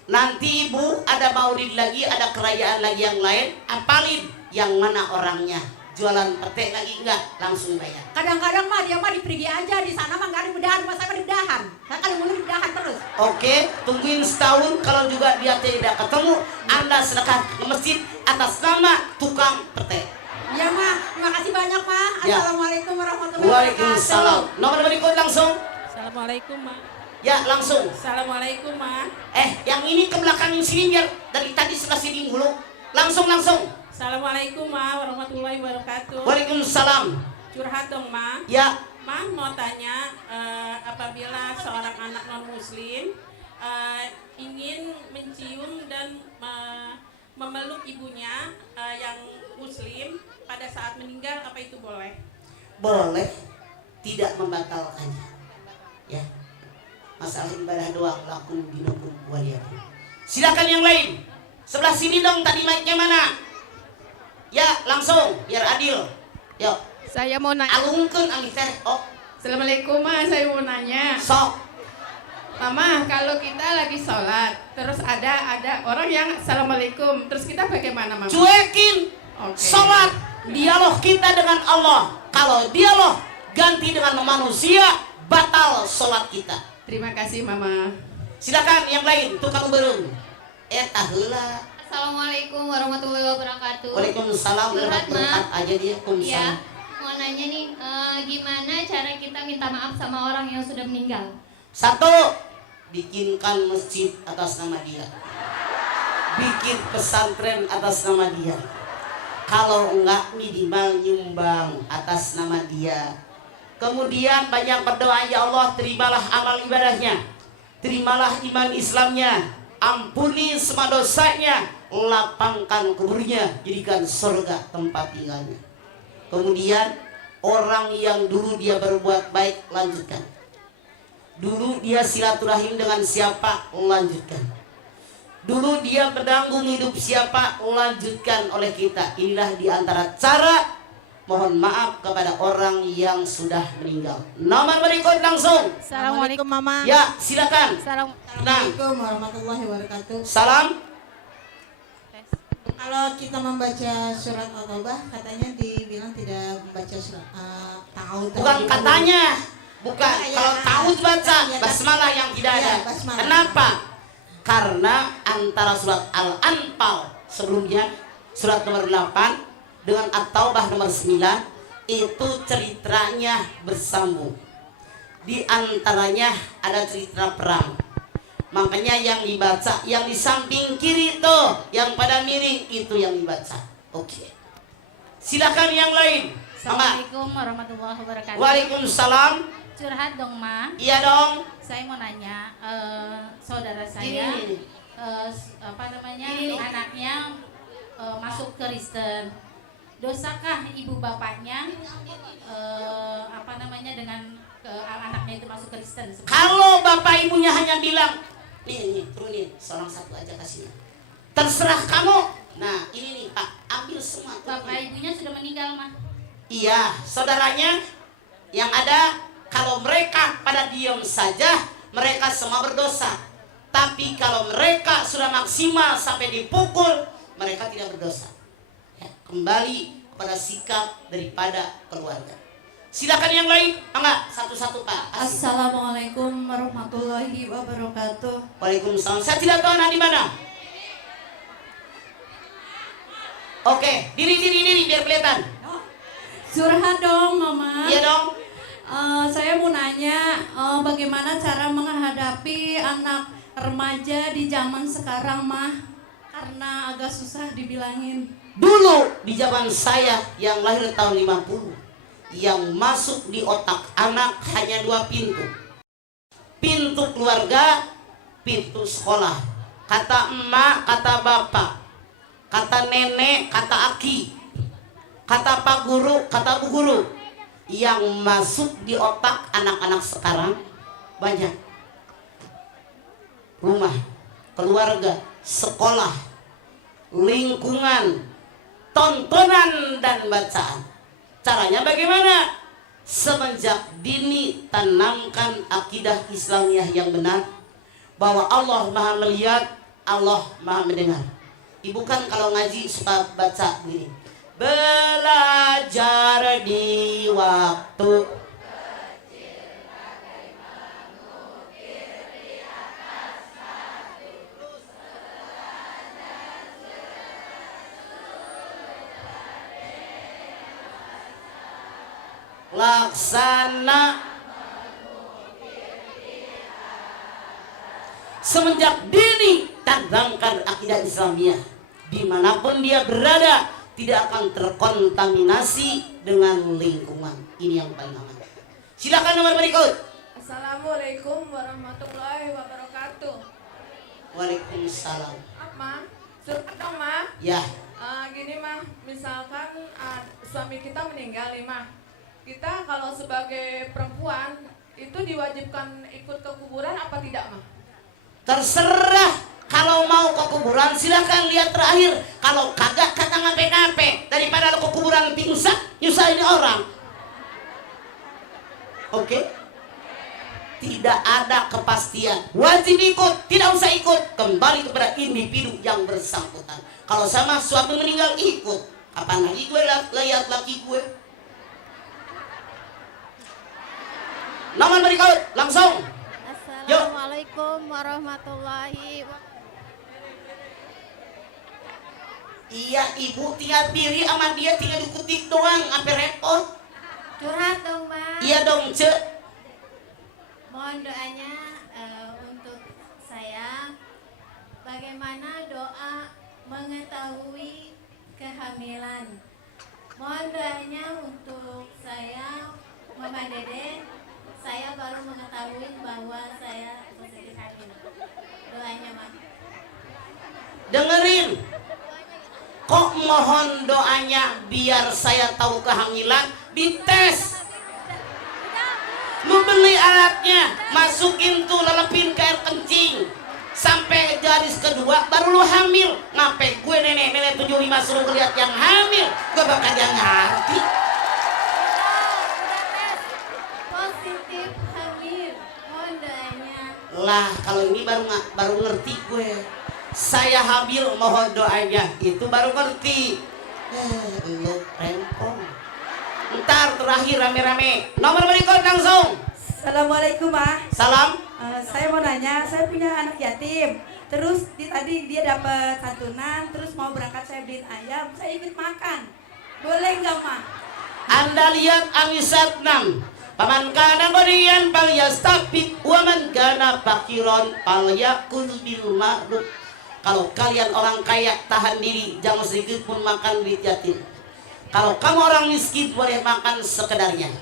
Nanti, Bu, ada maulid lagi, ada kerajaan lagi yang lain, apalin yang mana orangnya. Jualan petek lagi enggak, langsung bayar. Kadang-kadang mah dia mah dipergi aja, di sana mah nggak ada bedahan, mas saya mah di bedahan. Saya kali mulu di bedahan terus. Oke, tungguin setahun, kalau juga dia tidak ketemu, Anda sedekah ke masjid atas nama tukang petek. Iya, Ma. Terima kasih banyak, Ma. Ya. Assalamualaikum warahmatullahi wabarakatuh. Waalaikumsalam. Nomor berikut langsung. Assalamualaikum, Ma. Ya, langsung. Assalamualaikum, Ma. Yang ini ke belakang sini biar dari tadi sebelah sini dulu. Langsung. Assalamualaikum, Ma, warahmatullahi wabarakatuh. Waalaikumsalam. Curhat dong, Ma. Ya, Ma mau tanya, apabila seorang anak non-muslim ingin mencium dan memeluk ibunya yang muslim pada saat meninggal, apa itu boleh? boleh, tidak membatalkannya. Ya. Masalah ibadah doang, lakum dinukum waliyahum. Silakan yang lain. Sebelah sini dong, tadi mic-nya mana? Ya, langsung biar adil. Yuk. Saya mau nanya. Alungkeun angin teh. Oh, Assalamualaikum, Ma. Saya mau nanya. sok. Mama, kalau kita lagi sholat, terus ada orang yang assalamualaikum, terus kita bagaimana, Mama? Cuekin. Oke. Sholat, dialog kita dengan Allah. Kalau dialog ganti dengan manusia, batal sholat kita. Terima kasih, Mama. Silakan yang lain, tukang berung. Heula. Assalamualaikum warahmatullahi wabarakatuh. Waalaikumsalam. Curhat, Ma. Berkat aja dia. Iya, Kumsalam. mau nanya nih, gimana cara kita minta maaf sama orang yang sudah meninggal? Satu, bikinkan masjid atas nama dia. Bikin pesantren atas nama dia. Kalau enggak, minimal nyumbang atas nama dia. Kemudian banyak berdoa, ya Allah, terimalah amal ibadahnya, terimalah iman Islamnya, ampuni semua dosanya, lapangkan kuburnya, jadikan surga tempat tinggalnya. Kemudian orang yang dulu dia berbuat baik, lanjutkan. Dulu dia silaturahim dengan siapa, lanjutkan. Dulu dia berdanggung hidup siapa, lanjutkan oleh kita. Inilah diantara cara mohon maaf kepada orang yang sudah meninggal. Nomor berikut langsung. Assalamualaikum, Mama. Ya, silakan. Assalamualaikum warahmatullahi wabarakatuh. Salam. Kalau kita membaca surat Al-Taubah, katanya dibilang tidak membaca surat tahu. Bukan katanya. Bukan. Ya, Kalau tahu baca ya, basmalah yang tidak ada. ya, basmalah. Kenapa? karena antara surat Al-Anfal sebelumnya surat nomor 8 dengan At-Taubah nomor 9 itu ceritanya bersambung. Di antaranya ada cerita perang. Makanya yang dibaca yang di samping kiri tuh, yang pada miring itu yang dibaca. Oke. Silakan yang lain. Assalamualaikum warahmatullahi wabarakatuh. Waalaikumsalam. Curhat dong, Ma. Iya dong. Saya mau nanya, saudara saya anaknya masuk Kristen. Dosakah ibu bapaknya dengan anaknya itu masuk Kristen? Kalau bapak ibunya hanya bilang, nih turunin, seorang satu aja kasih. Terserah kamu. Nah ini nih Pak, ambil semua. Bapak ibunya sudah meninggal, Ma. Iya, saudaranya yang ada, kalau mereka pada diam saja, mereka semua berdosa. Tapi kalau mereka sudah maksimal sampai dipukul, mereka tidak berdosa. Ya, kembali kepada sikap daripada keluarga. Silakan yang lain, enggak satu-satu Pak. Assalamualaikum warahmatullahi wabarakatuh. Waalaikumsalam. Saya tidak tahu anak di mana. Oke, diri biar kelihatan. Curhat dong, Mama. Iya dong. Saya mau nanya, bagaimana cara menghadapi anak remaja di zaman sekarang, Mah? Karena agak susah dibilangin. Dulu di zaman saya yang lahir tahun 50, yang masuk di otak anak hanya 2 pintu. Pintu keluarga, pintu sekolah. Kata emak, kata bapak, kata nenek, kata aki, kata pak guru, kata bu guru. Yang masuk di otak anak-anak sekarang banyak. Rumah, keluarga, sekolah, lingkungan, tontonan dan bacaan. Caranya bagaimana? Semenjak dini tanamkan akidah Islamiyah yang benar, bahwa Allah Maha melihat, Allah Maha mendengar. Ibu kan kalau ngaji suka baca gini, belajar di waktu laksana. Semenjak dini tanamkan akidah Islamiyah, dimanapun dia berada tidak akan terkontaminasi dengan lingkungan. Ini yang paling aman. Silakan nomor berikut. Assalamualaikum warahmatullahi wabarakatuh. Waalaikumsalam. Ma, curhat dong, Ma. Ya. Gini, Ma, misalkan suami kita meninggal nih, Ma. Kita kalau sebagai perempuan itu diwajibkan ikut ke kuburan apa tidak, Ma? Terserah. Kalau mau ke kuburan silakan lihat terakhir. Kalau kagak ngape-ngape, daripada ke kuburan pingsan nyusahin orang. Oke? Tidak ada kepastian. Wajib ikut, tidak usah ikut. Kembali kepada individu yang bersangkutan. Kalau sama suami meninggal ikut. Kapan lagi gue lihat laki gue? Nomor berikut, langsung. Assalamualaikum warahmatullahi wabarakatuh. Iya, ibu tinggal diri sama dia, tinggal dikutik doang, sampai repot. Curhat dong, Ma. Iya dong, Cek. Mohon doanya untuk saya. Bagaimana doa mengetahui kehamilan? Mohon doanya untuk saya, Mama Dede. Saya baru mengetahui bahwa saya positif hamil. Doanya, Ma. Dengerin. Kok mohon doanya biar saya tahu kehamilan? Dites. Lu beli alatnya, masukin tuh, lelepin ke air kencing. Sampai garis kedua baru lu hamil. Ngapain gue nenek 75 suruh lihat yang hamil? Gue bakal yang ngerti. Positif hamil. Mohon doanya. Lah kalau ini baru ngerti gue. Saya hamil mohon doanya, itu baru ngerti. Lu rempong. Ntar terakhir rame-rame. Nomor berikut langsung. Assalamualaikum, Ma. Salam. Saya mau nanya, saya punya anak yatim. Terus tadi dia dapat santunan, terus mau berangkat saya beliin ayam, saya ikut makan. Boleh nggak, Ma? Anda lihat Amisat 6. Paman kana ghaniyan falyastafid wa man kana faqiran falyakul bil ma'ruf. Kalau kalian orang kaya tahan diri, jangan sedikit pun makan duit yatim. Kalau kamu orang miskin boleh makan sekedarnya.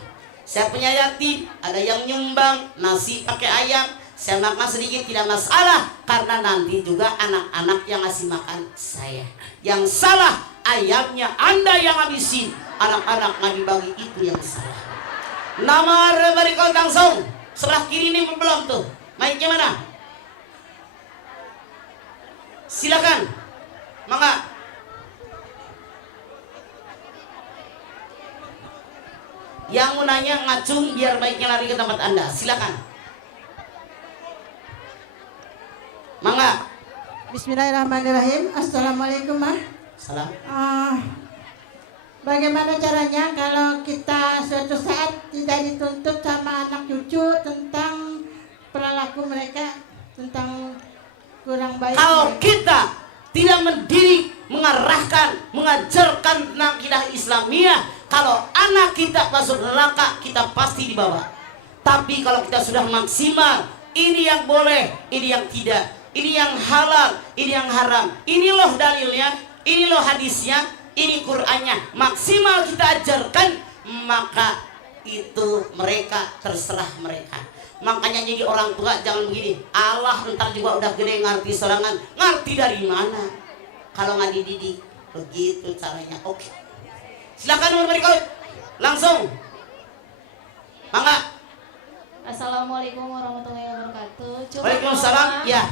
Saya punya yatim, ada yang nyumbang nasi pakai ayam, saya makan sedikit tidak masalah, karena nanti juga anak-anak yang ngasih makan saya. Yang salah ayamnya Anda yang habisin, anak-anak nggak dibagi, itu yang salah. Nomor berikut langsung sebelah kiri ini belum tuh, mic-nya mana? Silakan, mangga. Yang mau nanya ngacung biar baiknya lari ke tempat Anda. Silakan. Mangga. Bismillahirrahmanirrahim. Assalamualaikum, Ma. Salam. Bagaimana caranya kalau kita suatu saat tidak dituntut sama anak cucu tentang perilaku mereka, tentang kurang baik? Kalau kita tidak mendidik, mengarahkan, mengajarkan tentang akidah Islamiyah, kalau anak kita masuk neraka, kita pasti dibawa. Tapi kalau kita sudah maksimal, ini yang boleh, ini yang tidak, ini yang halal, ini yang haram, ini loh dalilnya, ini loh hadisnya, ini Qur'annya, maksimal kita ajarkan, maka itu mereka, terserah mereka. Makanya jadi orang tua jangan begini, Allah ntar juga udah gede ngerti sorangan, ngerti dari mana kalau nggak dididik. Begitu caranya. Oke, silakan nomor berikut langsung, mangga. Assalamualaikum warahmatullahi wabarakatuh. Waalaikumsalam. Ya,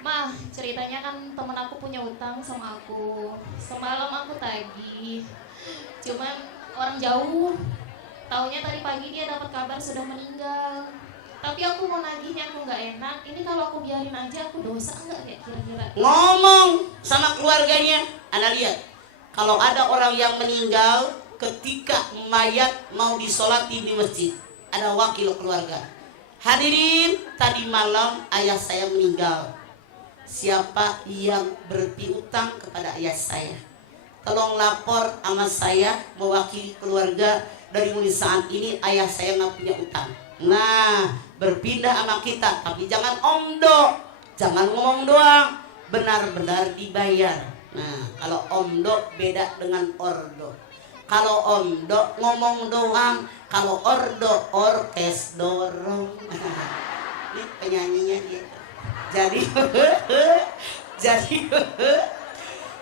Mah, ceritanya kan temen aku punya utang sama aku. Semalam aku tagih, cuman orang jauh. Taunya tadi pagi dia dapat kabar sudah meninggal. Tapi aku mau nagihnya, aku nggak enak. Ini kalau aku biarin aja, aku dosa nggak ya kira-kira? ngomong sama keluarganya. Anda lihat, kalau ada orang yang meninggal ketika mayat mau disolati di masjid, ada wakil keluarga. Hadirin, tadi malam ayah saya meninggal. Siapa yang berpiutang kepada ayah saya? Tolong lapor sama saya mewakili keluarga. Dari mulai saat ini ayah saya nggak punya utang. Nah, berpindah sama kita, tapi jangan omdo, jangan ngomong doang, benar-benar dibayar. Nah, kalau omdo beda dengan ordo. Kalau omdo ngomong doang, kalau ordo orkes dorong. Ini penyanyinya dia. Jadi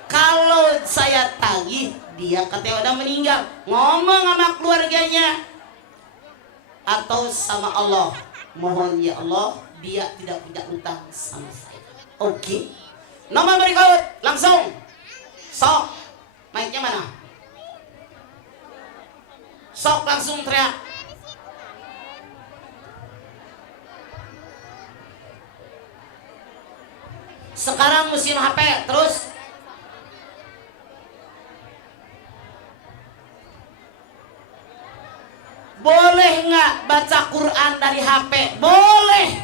kalau saya tagih, dia katanya udah meninggal, ngomong sama keluarganya atau sama Allah, mohon ya Allah, dia tidak punya utang sama saya. Oke, nomor berikut langsung. Sok, mic-nya mana? Sok langsung teriak. Sekarang musim HP terus. Boleh nggak baca Quran dari HP? Boleh.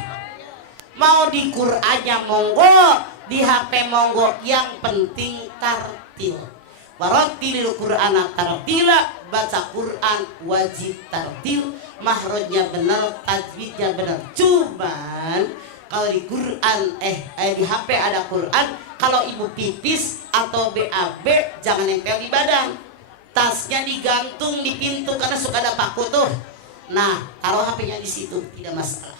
Mau di Qurannya monggo, di HP monggo. Yang penting tartil. Warattilil Qur'ana tartila. Baca Quran wajib tartil. Mahrojnya benar, tajwidnya benar. Cuman kalau di Quran di HP ada Quran, kalau ibu pipis atau BAB jangan nempel di badan. Tasnya digantung di pintu karena suka ada paku tuh. Nah, taruh HP-nya di situ, tidak masalah.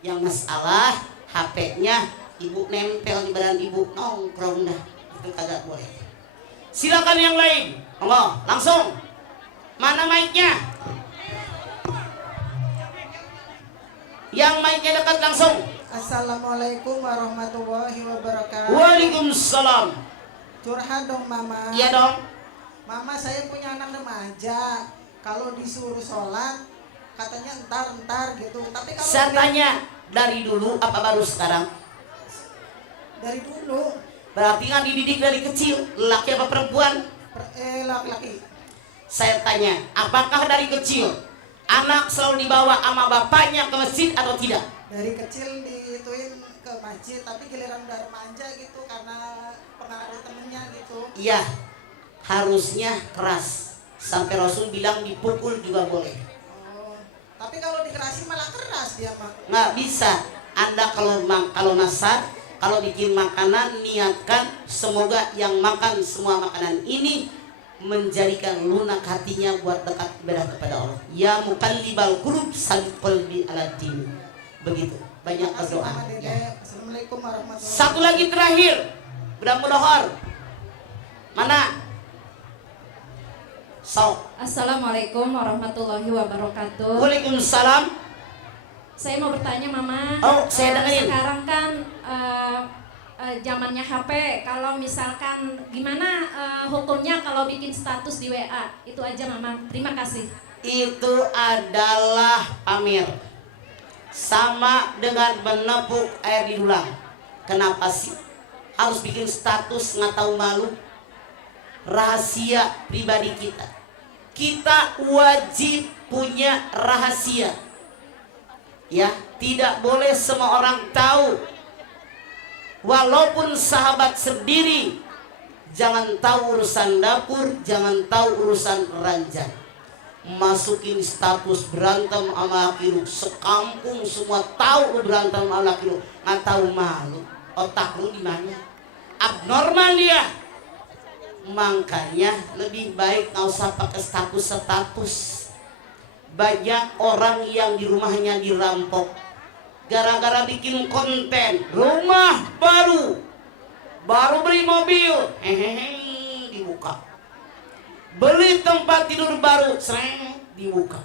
Yang masalah HP-nya ibu nempel di badan ibu, nongkrong dah. Itu kagak boleh. Silakan yang lain. Monggo, langsung. Mana mic-nya? Yang mic-nya dekat langsung. Assalamualaikum warahmatullahi wabarakatuh. Waalaikumsalam. Curhat dong, Mama. Iya dong. Mama, saya punya anak remaja. Kalau disuruh sholat, katanya entar gitu. Tapi kalau saya tanya, dari dulu apa baru sekarang? Dari dulu. Berarti nggak dididik dari kecil, laki apa perempuan? Laki-laki. Saya tanya, apakah dari kecil anak selalu dibawa sama bapaknya ke masjid atau tidak? Dari kecil diituin ke ke masjid, tapi giliran udah remaja gitu karena pengaruh temennya gitu. Iya, harusnya keras. Sampai Rasul bilang dipukul juga boleh. Oh, tapi kalau dikerasin malah keras dia mah. Nggak bisa. Anda kalau nasar, kalau bikin makanan, niatkan semoga yang makan semua makanan ini menjadikan lunak hatinya buat dekat ibadah kepada Allah. Ya muqallibal qulub sabbit qalbi ala din. Begitu. Banyak berdoa. Ya. Assalamualaikum warahmatullahi wabarakatuh. Satu lagi terakhir. Mudah-mudahan. Mana? Sok. Assalamualaikum warahmatullahi wabarakatuh. Waalaikumsalam. Saya mau bertanya Mama. Oh, saya dengerin. Sekarang kan zamannya HP. Kalau misalkan gimana hukumnya kalau bikin status di WA? Itu aja Mama. Terima kasih. Itu adalah pamer. Sama dengan menepuk air di dulang. Kenapa sih harus bikin status nggak tahu malu? Rahasia pribadi kita. Kita wajib punya rahasia. Ya, tidak boleh semua orang tahu. Walaupun sahabat sendiri, jangan tahu urusan dapur, jangan tahu urusan ranjang. Masukin status berantem sama laki lu, sekampung semua tahu lu berantem sama laki lu, nggak tahu malu. Otak lu di mana? Abnormal dia. Makanya lebih baik nggak usah pakai status. Banyak orang yang di rumahnya dirampok gara-gara bikin konten rumah baru beli mobil, dibuka. Beli tempat tidur baru, dibuka.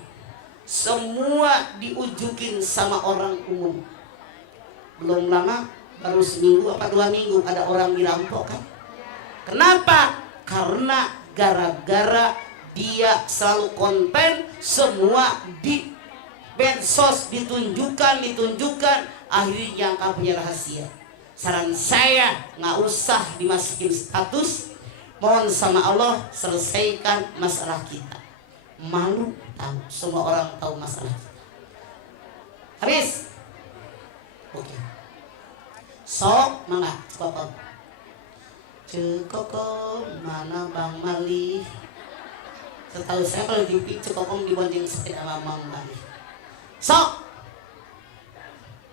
Semua diujukin sama orang umum. Belum lama, baru seminggu apa 2 minggu ada orang dirampok kan? Kenapa? Karena gara-gara dia selalu konten, semua di medsos ditunjukkan, akhirnya nggak punya rahasia. Saran saya nggak usah dimasukin status. Mohon sama Allah selesaikan masalah kita. Malu tahu, semua orang tahu masalah kita. Habis. Oke. Sok mangga cukup. Cukup mana Bang Mali? Setahu saya kalau di Cukup dibonceng sepeda sama Bang Mali. Sok.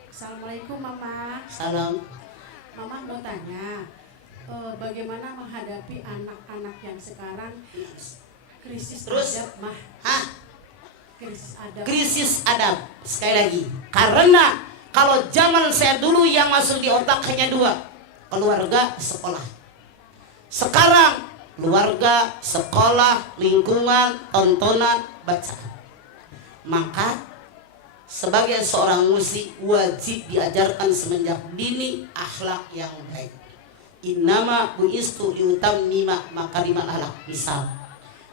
Assalamualaikum Mama. Salam. Mama mau tanya, bagaimana menghadapi anak-anak yang sekarang krisis adab, Mah? Hah? Krisis adab. Krisis adab. Sekali lagi. Karena kalau zaman saya dulu yang masuk di otak hanya 2. Keluarga, sekolah. Sekarang keluarga, sekolah, lingkungan, tontonan, bacaan. Maka sebagai seorang muslim wajib diajarkan semenjak dini akhlak yang baik. Innama buistu liutammima makarimal akhlak. Misal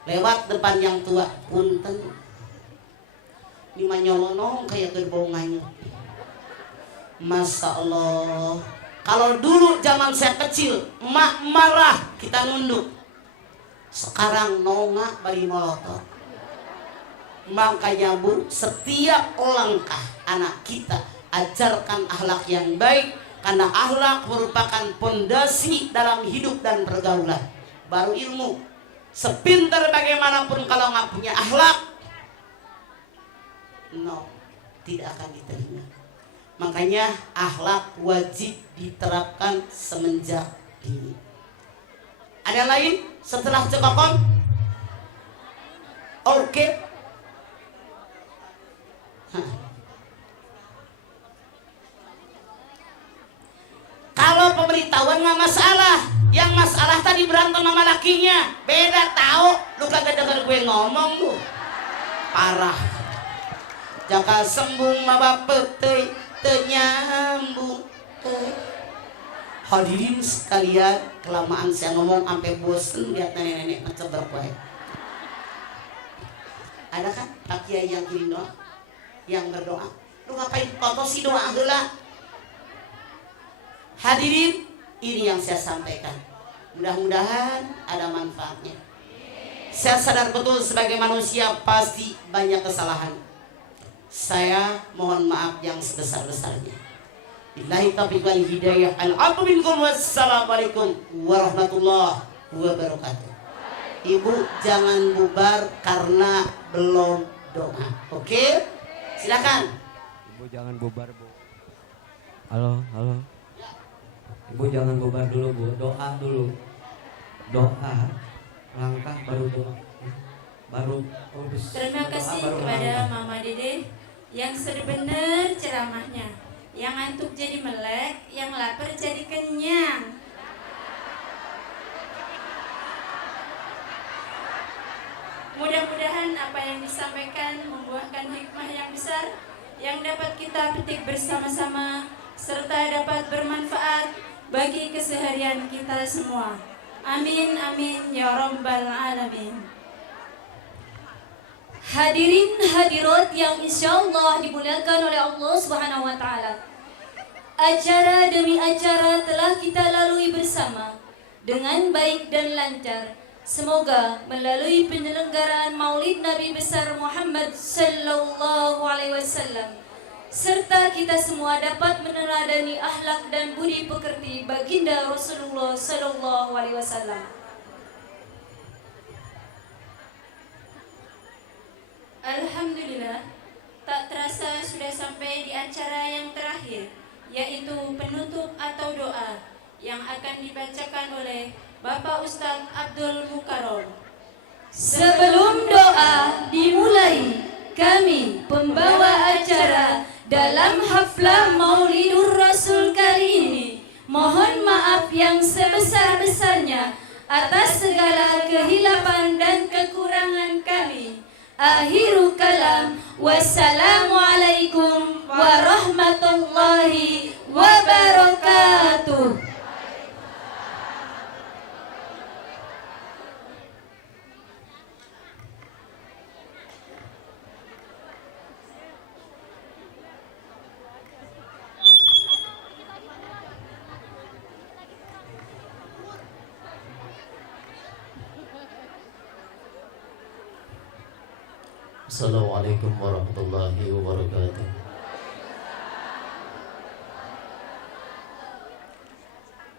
lewat depan yang tua, punten ini nyolonong kayak gerbongannya. Masya Allah. Kalau dulu zaman saya kecil, emak marah kita nunduk. Sekarang nongak bari molotot. Makanya Bu, setiap langkah anak kita ajarkan akhlak yang baik, karena akhlak merupakan pondasi dalam hidup dan pergaulan. Baru ilmu. Sepintar bagaimanapun kalau nggak punya akhlak, tidak akan diterima. Makanya akhlak wajib diterapkan semenjak dini. Ada lain setelah Cekokon? Oke. Kalau pemberitahuan nggak masalah, yang masalah tadi berantem sama lakinya, beda tahu. Lu kagak denger gue ngomong lu, parah. Jaka sembung maba petei tenyambung. Hadirin sekalian, kelamaan saya ngomong sampai bosen lihat nenek-nenek macam berkue. Ada kan Pak Kiai yang kirim doa, yang berdoa? Lu ngapain foto si doa heula? Hadirin, ini yang saya sampaikan. Mudah-mudahan ada manfaatnya. Saya sadar betul sebagai manusia pasti banyak kesalahan. Saya mohon maaf yang sebesar-besarnya. Billahi taufiq wal hidayah. Al-'afwu minkum. Wassalamualaikum warahmatullahi wabarakatuh. Ibu jangan bubar karena belum doa. Oke? Silakan. Ibu jangan bubar, Bu. Halo. Ibu jangan bubar dulu, Bu. Doa dulu. Doa. Langkah baru doa. Terima kasih kepada Mama Dede yang benar ceramahnya. Yang ngantuk jadi melek, yang lapar jadi kenyang. Mudah-mudahan apa yang disampaikan membuahkan hikmah yang besar yang dapat kita petik bersama-sama serta dapat bermanfaat bagi keseharian kita semua. Amin amin ya rabbal alamin. Hadirin hadirat yang insyaallah dimuliakan oleh Allah Subhanahu wa taala. Acara demi acara telah kita lalui bersama dengan baik dan lancar. Semoga melalui penyelenggaraan Maulid Nabi besar Muhammad sallallahu alaihi wasallam serta kita semua dapat meneladani akhlak dan budi pekerti baginda Rasulullah sallallahu alaihi wasallam. Alhamdulillah, tak terasa sudah sampai di acara yang terakhir, yaitu penutup atau doa yang akan dibacakan oleh Bapak Ustadz Abdul Mukarram. Sebelum doa dimulai, kami pembawa acara dalam haflah Maulidur Rasul kali ini mohon maaf yang sebesar-besarnya atas segala kehilapan dan kekurangan kami. Akhiru kalam, wassalamualaikum warahmatullahi wabarakatuh. Assalamualaikum warahmatullahi wabarakatuh.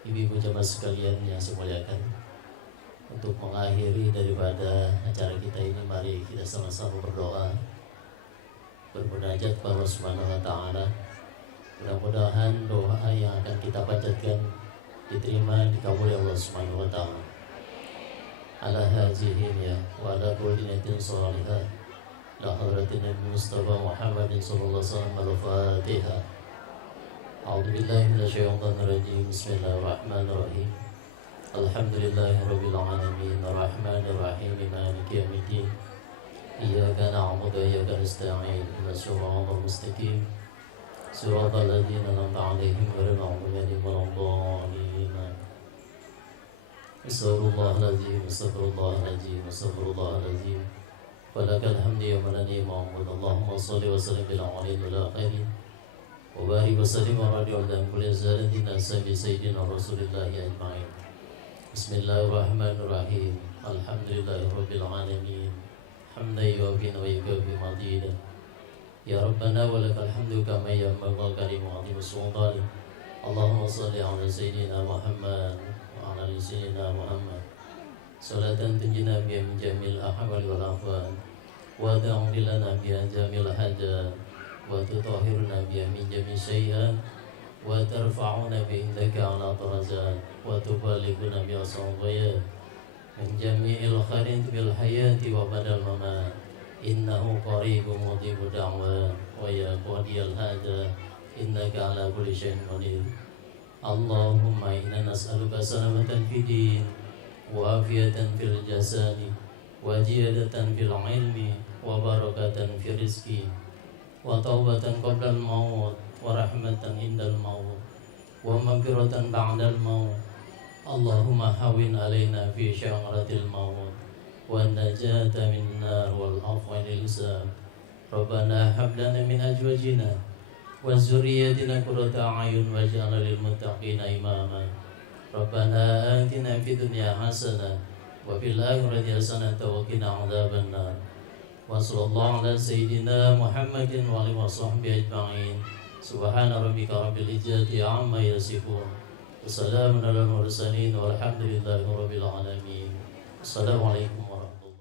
Ibu-ibu jamaah sekalian yang saya muliakan, untuk mengakhiri daripada acara kita ini, mari kita sama-sama berdoa, bermunajat kepada Allah Subhanahu wa taala. Mudah-mudahan doa yang akan kita panjatkan diterima, dikabuli Allah Subhanahu wa taala. Ala hajihim ya wa ala kulli niyatin shalihah. La hadratin Nabi Mustafa Muhammadin sallallahu alaihi wasallam. Al-Fatihah. A'udzu billahi minasyaitonir rajim. Bismillahirrahmanirrahim. Alhamdulillahirabbil alamin. Arrahmanir rahim. Maliki yaumiddin. Iyyaka na'budu wa iyyaka nasta'in. Ihdinas siratal mustaqim. Siratal ladzina an'amta 'alaihim ghairil maghdubi 'alaihim waladdallin. Astaghfirullahaladzim. Astaghfirullahaladzim. Walakal hamdu ya manani Muhammad. Allahumma salli wa sallim bil aliyil akhirin wa barik wa sallim wa radi wa dan kulli zaratin ashabi sayyidina rasulillahi ajma'in. Bismillahirrahmanirrahim. Alhamdulillahirabbil alamin. Hamdan yuwafi wa yukafi madida. Ya Rabbana wa lakal hamdu kama yanbaghi karimu 'azimi sultani. Allahumma salli ala sayyidina Muhammad wa ala ali sayyidina Muhammad. Salatan tunjina biha min jamil ahwal wal afwan wa ta'udhu lana biha jamil hajat wa tutahhiruna biha min jamil sayyi'at wa tarfa'una bi indaka ala darajat wa tuballighuna biha sawabiyat min jami'il khairin bil hayati wa badal mamat innahu qaribun mujibud da'wa wa ya qadiyal hajat innaka ala kulli syai'in qadir. Allahumma inna nas'aluka salamatan fid din wa afiyatan fil jasadi wa ziyadatan fil ilmi wa barakatan fil rizqi wa taubatan qabla al maut wa rahmatan indal maut wa maghfiratan ba'dal maut. Allahumma hawin alaina fi syamratil maut wa najata min nar wal afwa lil hisab. Rabbana hab lana min azwajina wa dzurriyyatina qurrata a'yun waj'alna lil muttaqina imama. Rabbana atina fid dunya hasanah wa fil akhirati hasanah wa qina adzabannar. Wa sallallahu ala sayyidina Muhammadin wa alihi washabbihi ajma'in. Subhana rabbika rabbil izzati amma yasifun. Wassalamun ala mursalin walhamdulillahi rabbil alamin. Assalamualaikum warahmatullahi wabarakatuh.